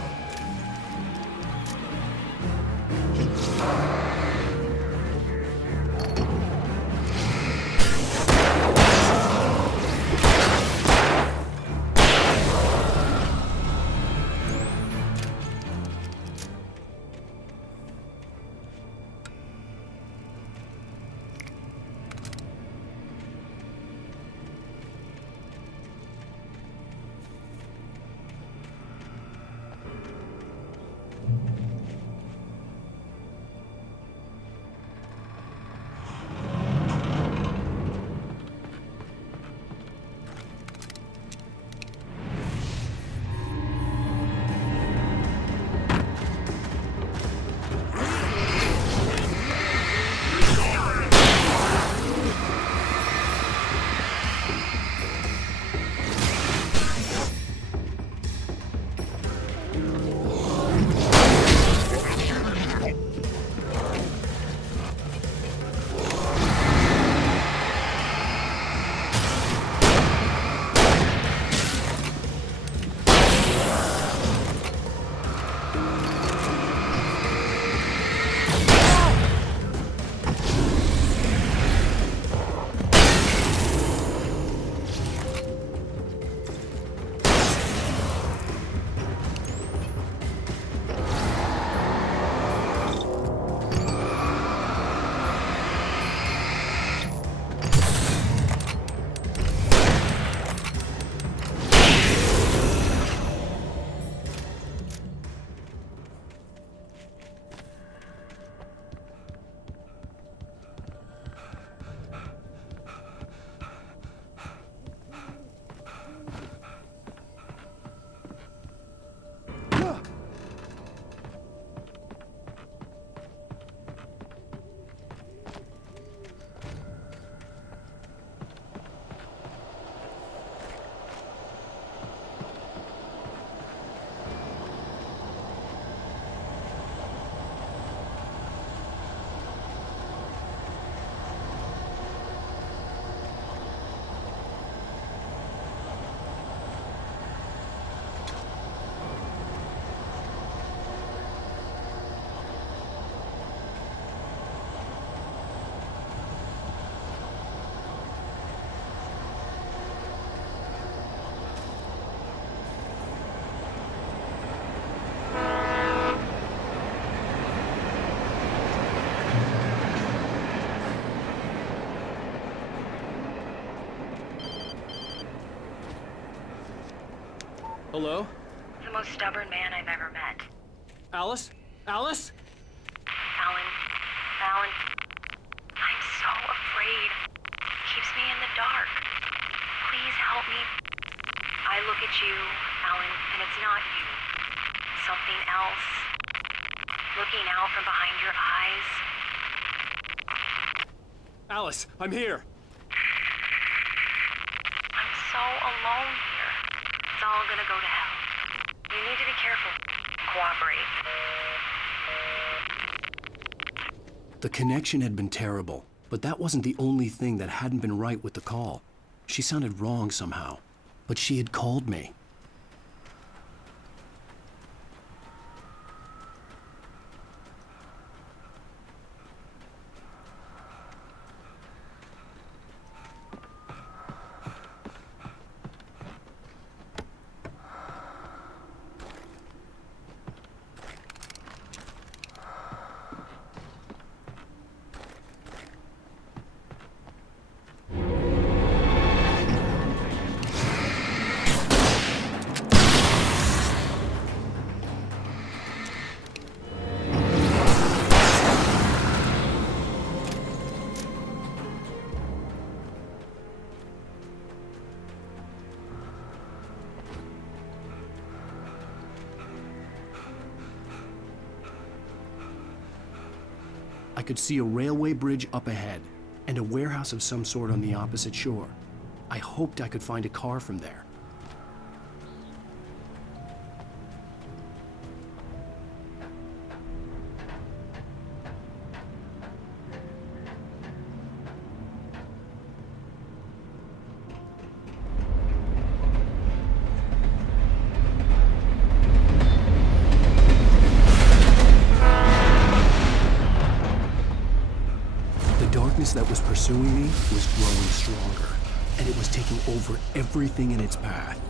Hello? The most stubborn man I've ever met. Alice? Alice? Alan, I'm so afraid. It keeps me in the dark. Please help me. I look at you, Alan, and it's not you. Something else. Looking out from behind your eyes. Alice, I'm here. I'm so alone here. It's all gonna go to hell. You need to be careful. Cooperate. The connection had been terrible, but that wasn't the only thing that hadn't been right with the call. She sounded wrong somehow, but she had called me. I could see a railway bridge up ahead, and a warehouse of some sort on the opposite shore. I hoped I could find a car from there. That was pursuing me was growing stronger, and it was taking over everything in its path.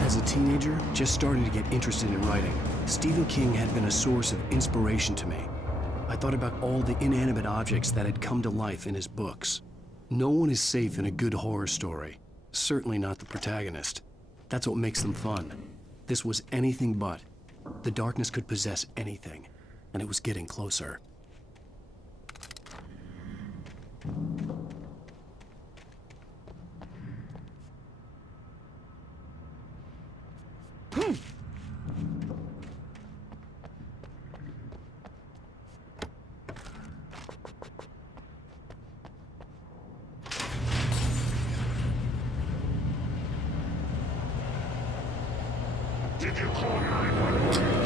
As a teenager, just starting to get interested in writing, Stephen King had been a source of inspiration to me. I thought about all the inanimate objects that had come to life in his books. No one is safe in a good horror story. Certainly not the protagonist. That's what makes them fun. This was anything but. The darkness could possess anything, and it was getting closer. Did you call 911?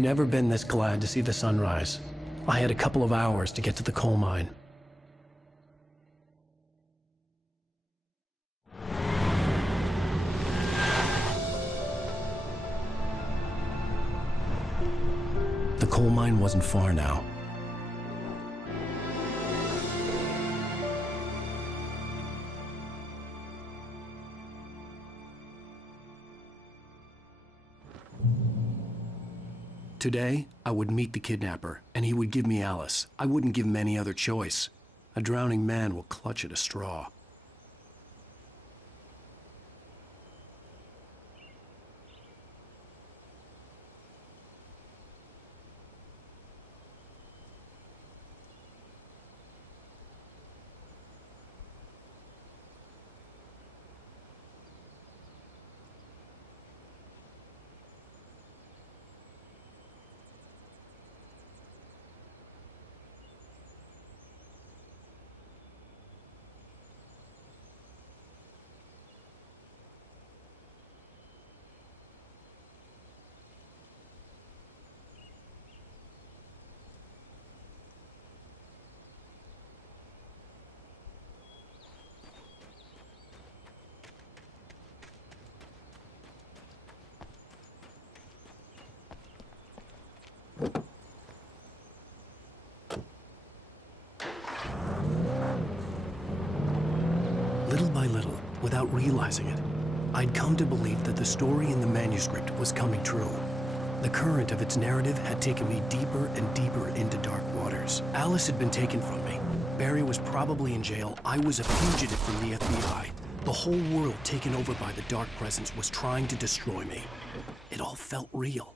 never been this glad to see the sunrise. I had a couple of hours to get to the coal mine. The coal mine wasn't far now. Today, I would meet the kidnapper, and he would give me Alice. I wouldn't give him any other choice. A drowning man will clutch at a straw. Little by little, without realizing it, I'd come to believe that the story in the manuscript was coming true. The current of its narrative had taken me deeper and deeper into dark waters. Alice had been taken from me. Barry was probably in jail. I was a fugitive from the FBI. The whole world taken over by the dark presence was trying to destroy me. It all felt real,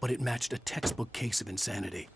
but it matched a textbook case of insanity.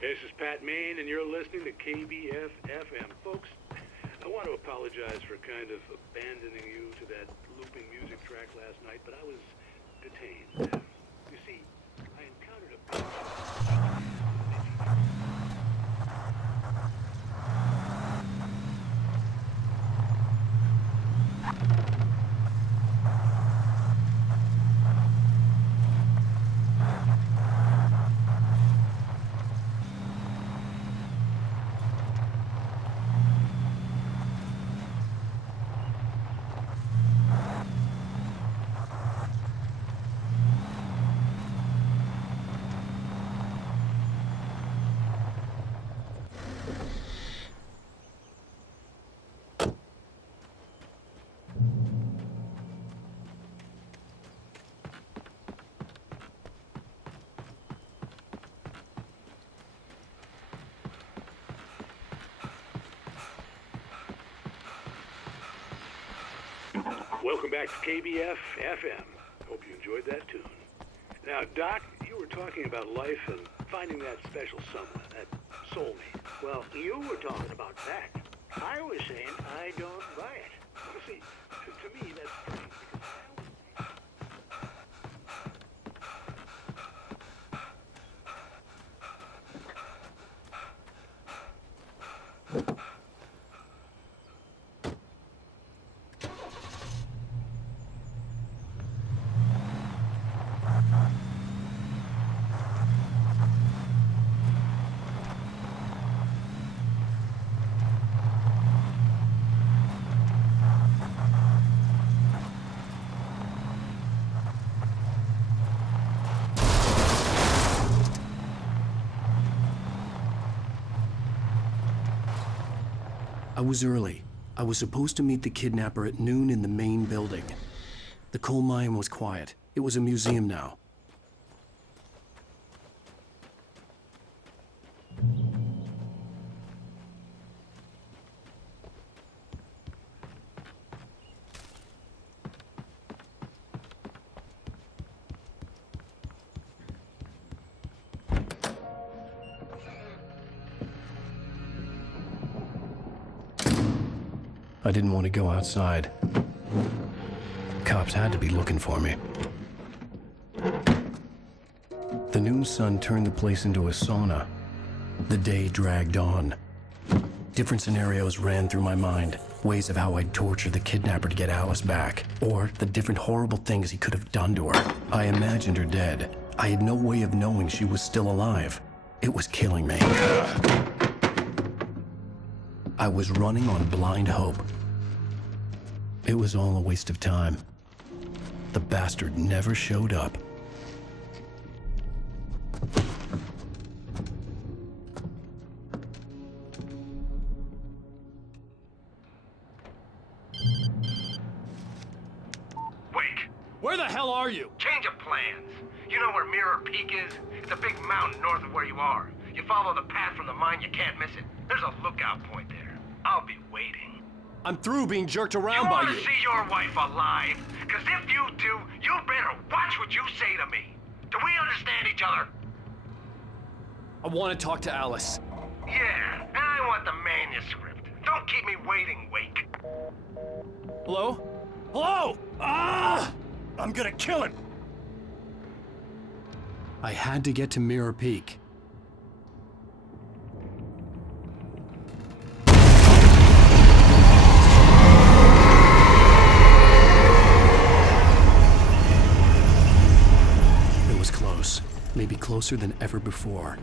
This is Pat Main, and you're listening to KBF-FM. Folks, I want to apologize for kind of abandoning you to that looping music track last night, but I was detained. You see, I encountered a... Welcome back to KBF-FM. Hope you enjoyed that tune. Now, Doc, you were talking about life and finding that special someone, that soulmate. Well, you were talking about that. I was saying I don't buy it. You see, to me, that's strange because I was early. I was supposed to meet the kidnapper at noon in the main building. The coal mine was quiet. It was a museum now. I didn't want to go outside. Cops had to be looking for me. The noon sun turned the place into a sauna. The day dragged on. Different scenarios ran through my mind. Ways of how I'd torture the kidnapper to get Alice back. Or the different horrible things he could have done to her. I imagined her dead. I had no way of knowing she was still alive. It was killing me. I was running on blind hope. It was all a waste of time. The bastard never showed up. Wake! Where the hell are you? Change of plans. You know where Mirror Peak is? It's a big mountain north of where you are. You follow the path from the mine, you can't miss it. There's a lookout point there. I'll be waiting. I'm through being jerked around by You you. want to see your wife alive? Because if you do, you better watch what you say to me. Do we understand each other? I want to talk to Alice. Yeah, and I want the manuscript. Don't keep me waiting, Wake. Hello? Hello? Ah! I'm gonna kill him. I had to get to Mirror Peak. It was close. Maybe closer than ever before.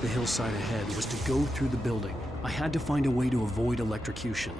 The hillside ahead was to go through the building. I had to find a way to avoid electrocution.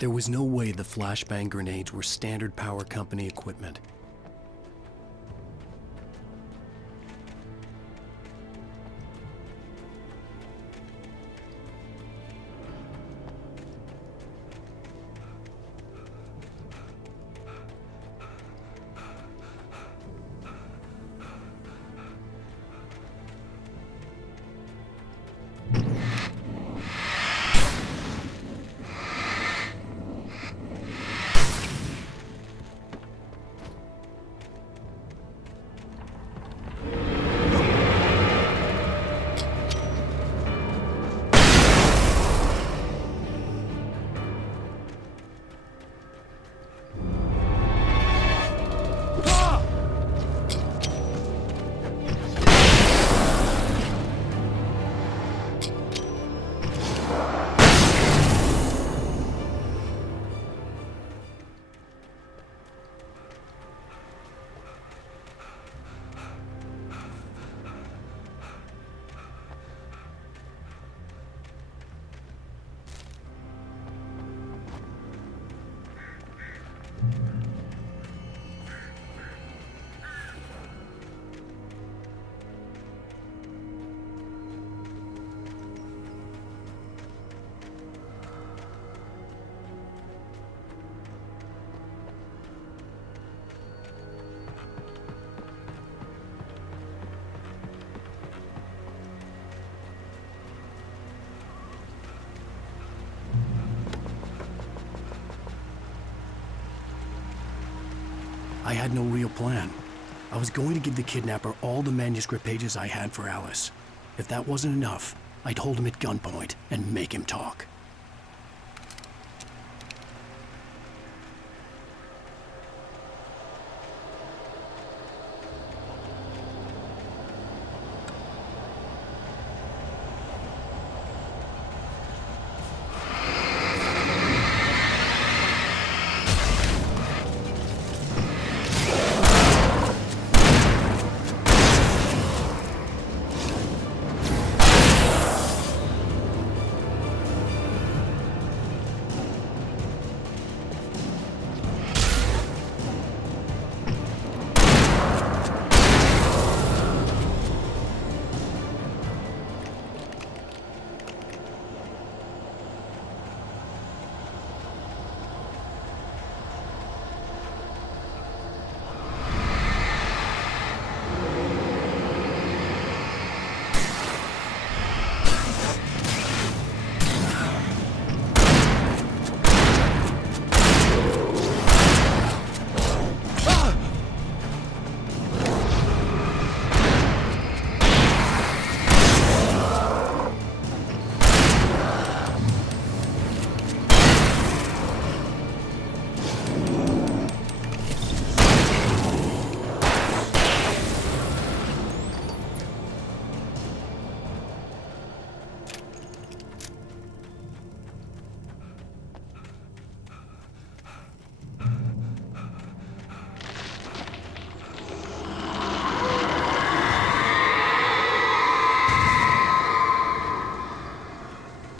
There was no way the flashbang grenades were standard power company equipment. I had no real plan. I was going to give the kidnapper all the manuscript pages I had for Alice. If that wasn't enough, I'd hold him at gunpoint and make him talk.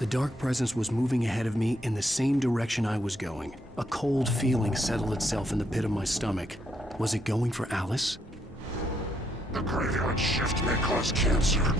The dark presence was moving ahead of me in the same direction I was going. A cold feeling settled itself in the pit of my stomach. Was it going for Alice? The graveyard shift may cause cancer.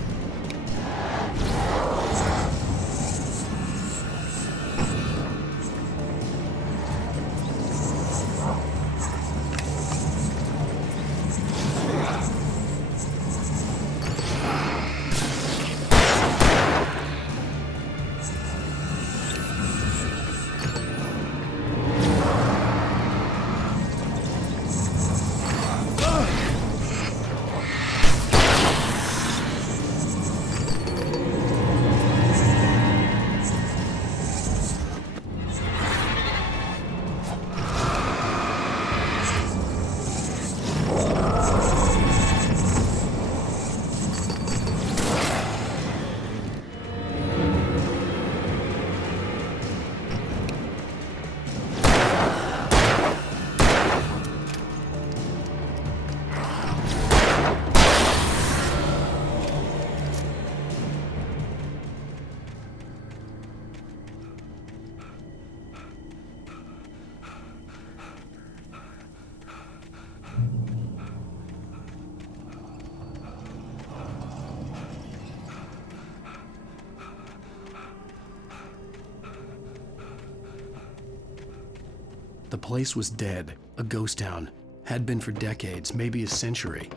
The place was dead, a ghost town. Had been for decades, maybe a century.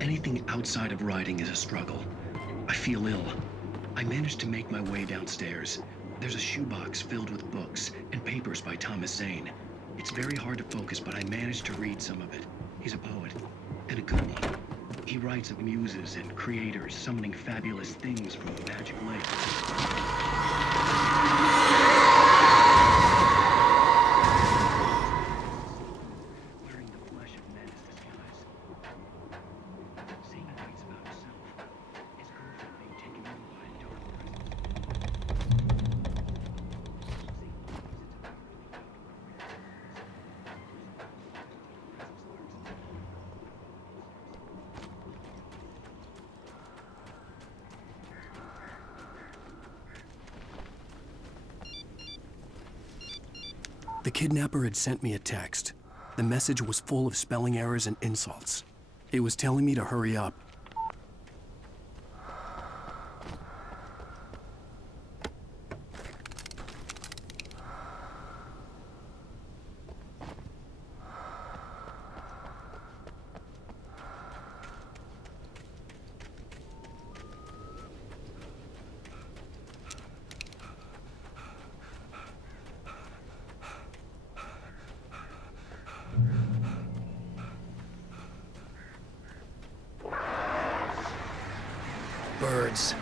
Anything outside of writing is a struggle. I feel ill. I managed to make my way downstairs. There's a shoebox filled with books and papers by Thomas Zane. It's very hard to focus, but I managed to read some of it. He's a poet, and a good one. He writes of muses and creators summoning fabulous things from the magic lake. The kidnapper had sent me a text. The message was full of spelling errors and insults. It was telling me to hurry up. Birds.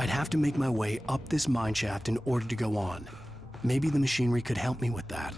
I'd have to make my way up this mine shaft in order to go on. Maybe the machinery could help me with that.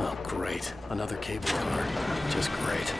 Oh, great. Another cable car. Just great.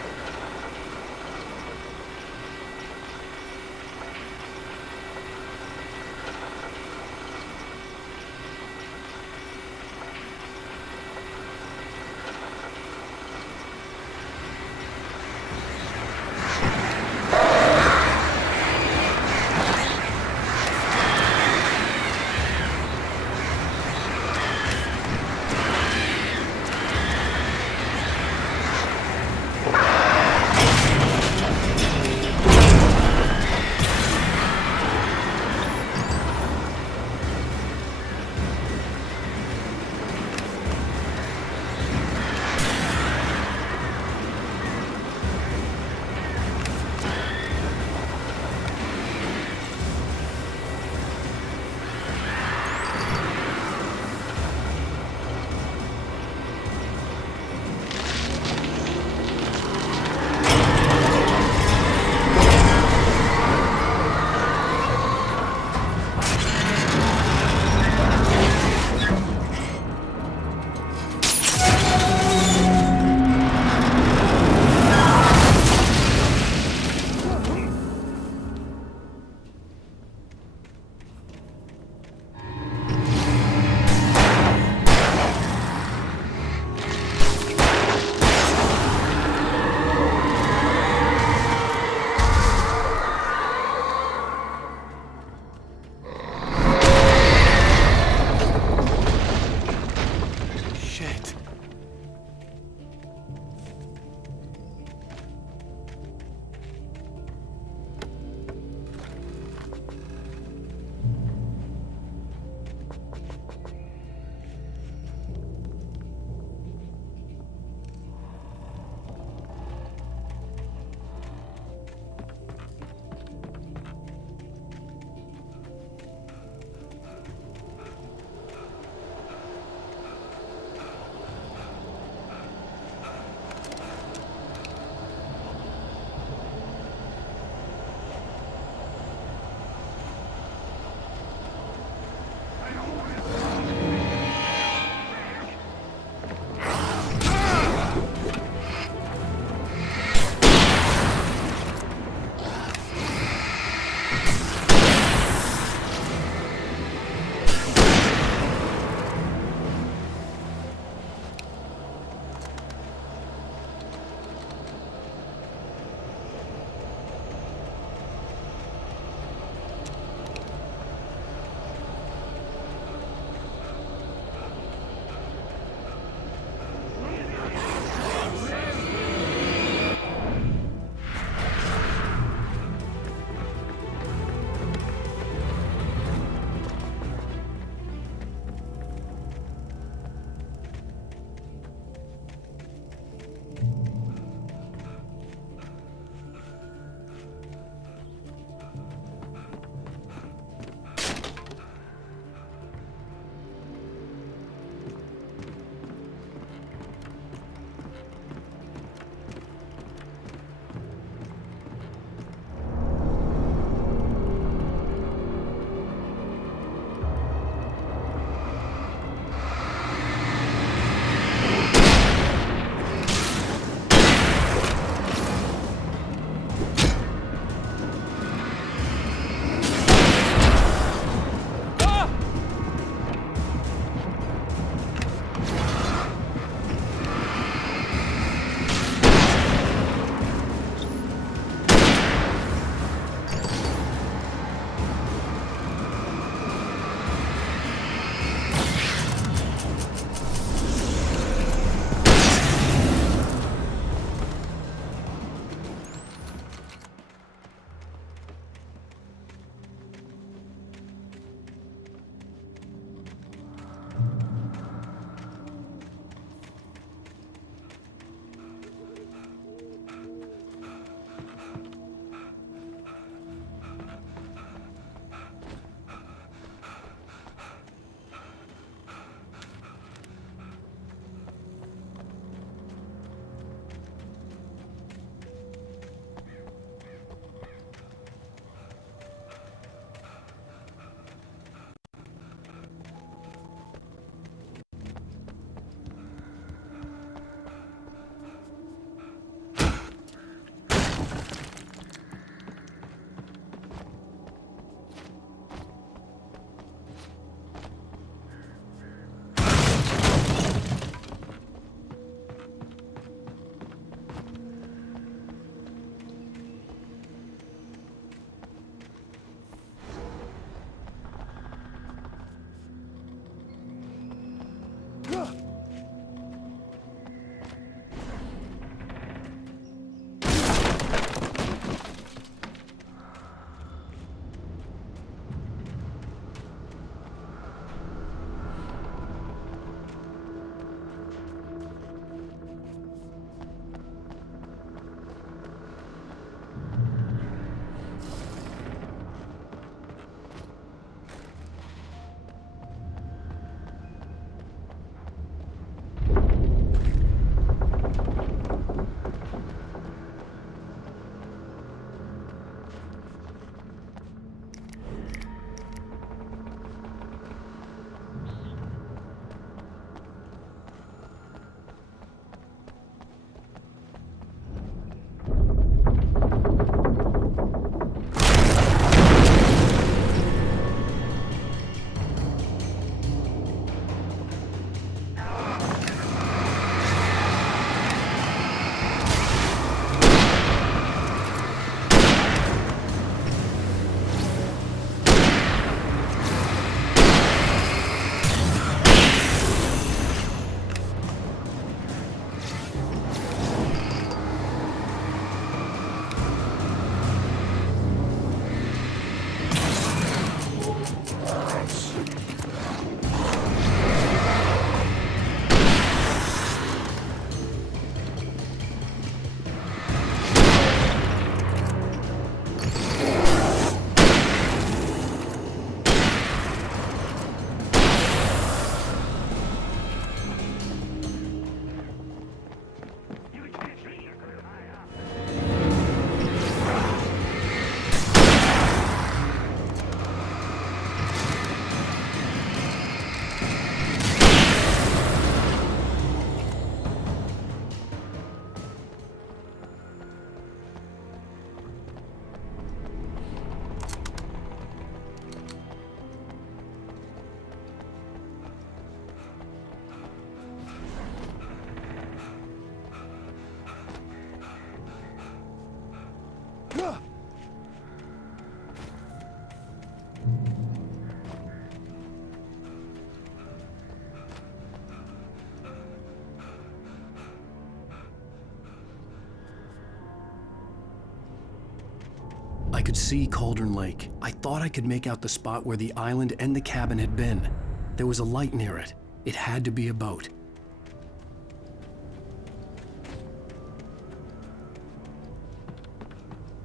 I could see Cauldron Lake. I thought I could make out the spot where the island and the cabin had been. There was a light near it. It had to be a boat.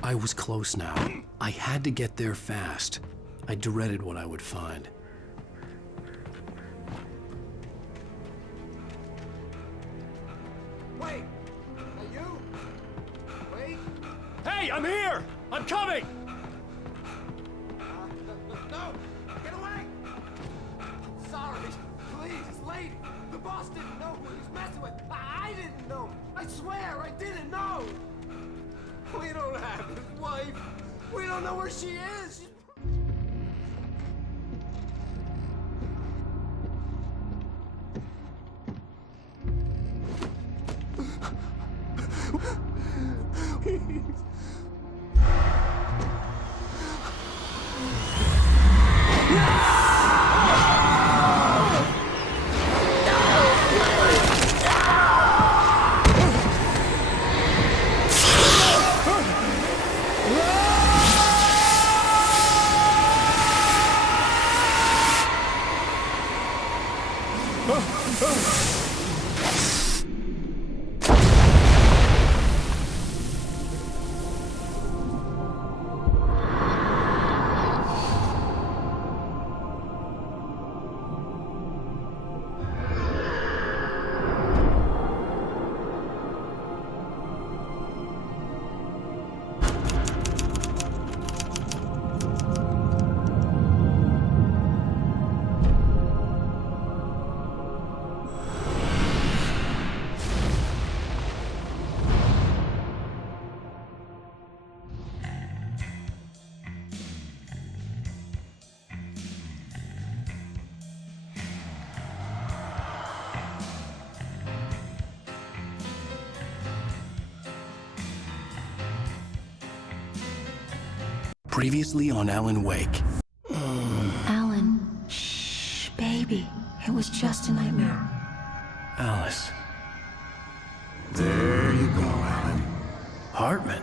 I was close now. I had to get there fast. I dreaded what I would find. Wait! Are you? Wait! Hey, I'm here! I'm coming! No! Get away! Sorry. Please, lady. The boss didn't know who he was messing with. I didn't know. I swear I didn't know. We don't have his wife. We don't know where she is. Previously on Alan Wake. Alan, shh, baby. It was just a nightmare. Alice. There you go, Alan. Hartman.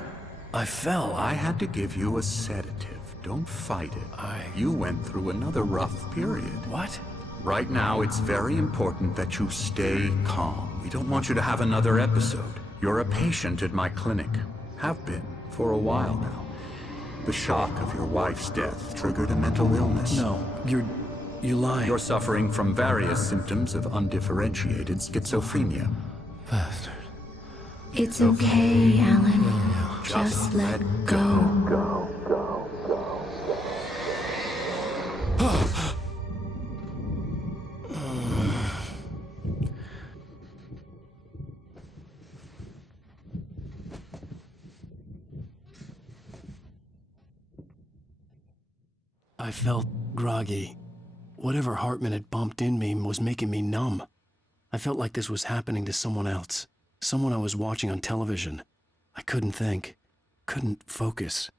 I fell. I had to give you a sedative. Don't fight it. You went through another rough period. What? Right now, it's very important that you stay calm. We don't want you to have another episode. You're a patient at my clinic. Have been for a while now. The shock of your wife's death triggered a mental illness. No, you're lying. You're suffering from various symptoms of undifferentiated schizophrenia. Bastard. It's okay, Alan. Just let go. I felt groggy. Whatever Hartman had bumped in me was making me numb. I felt like this was happening to someone else. Someone I was watching on television. I couldn't think. Couldn't focus.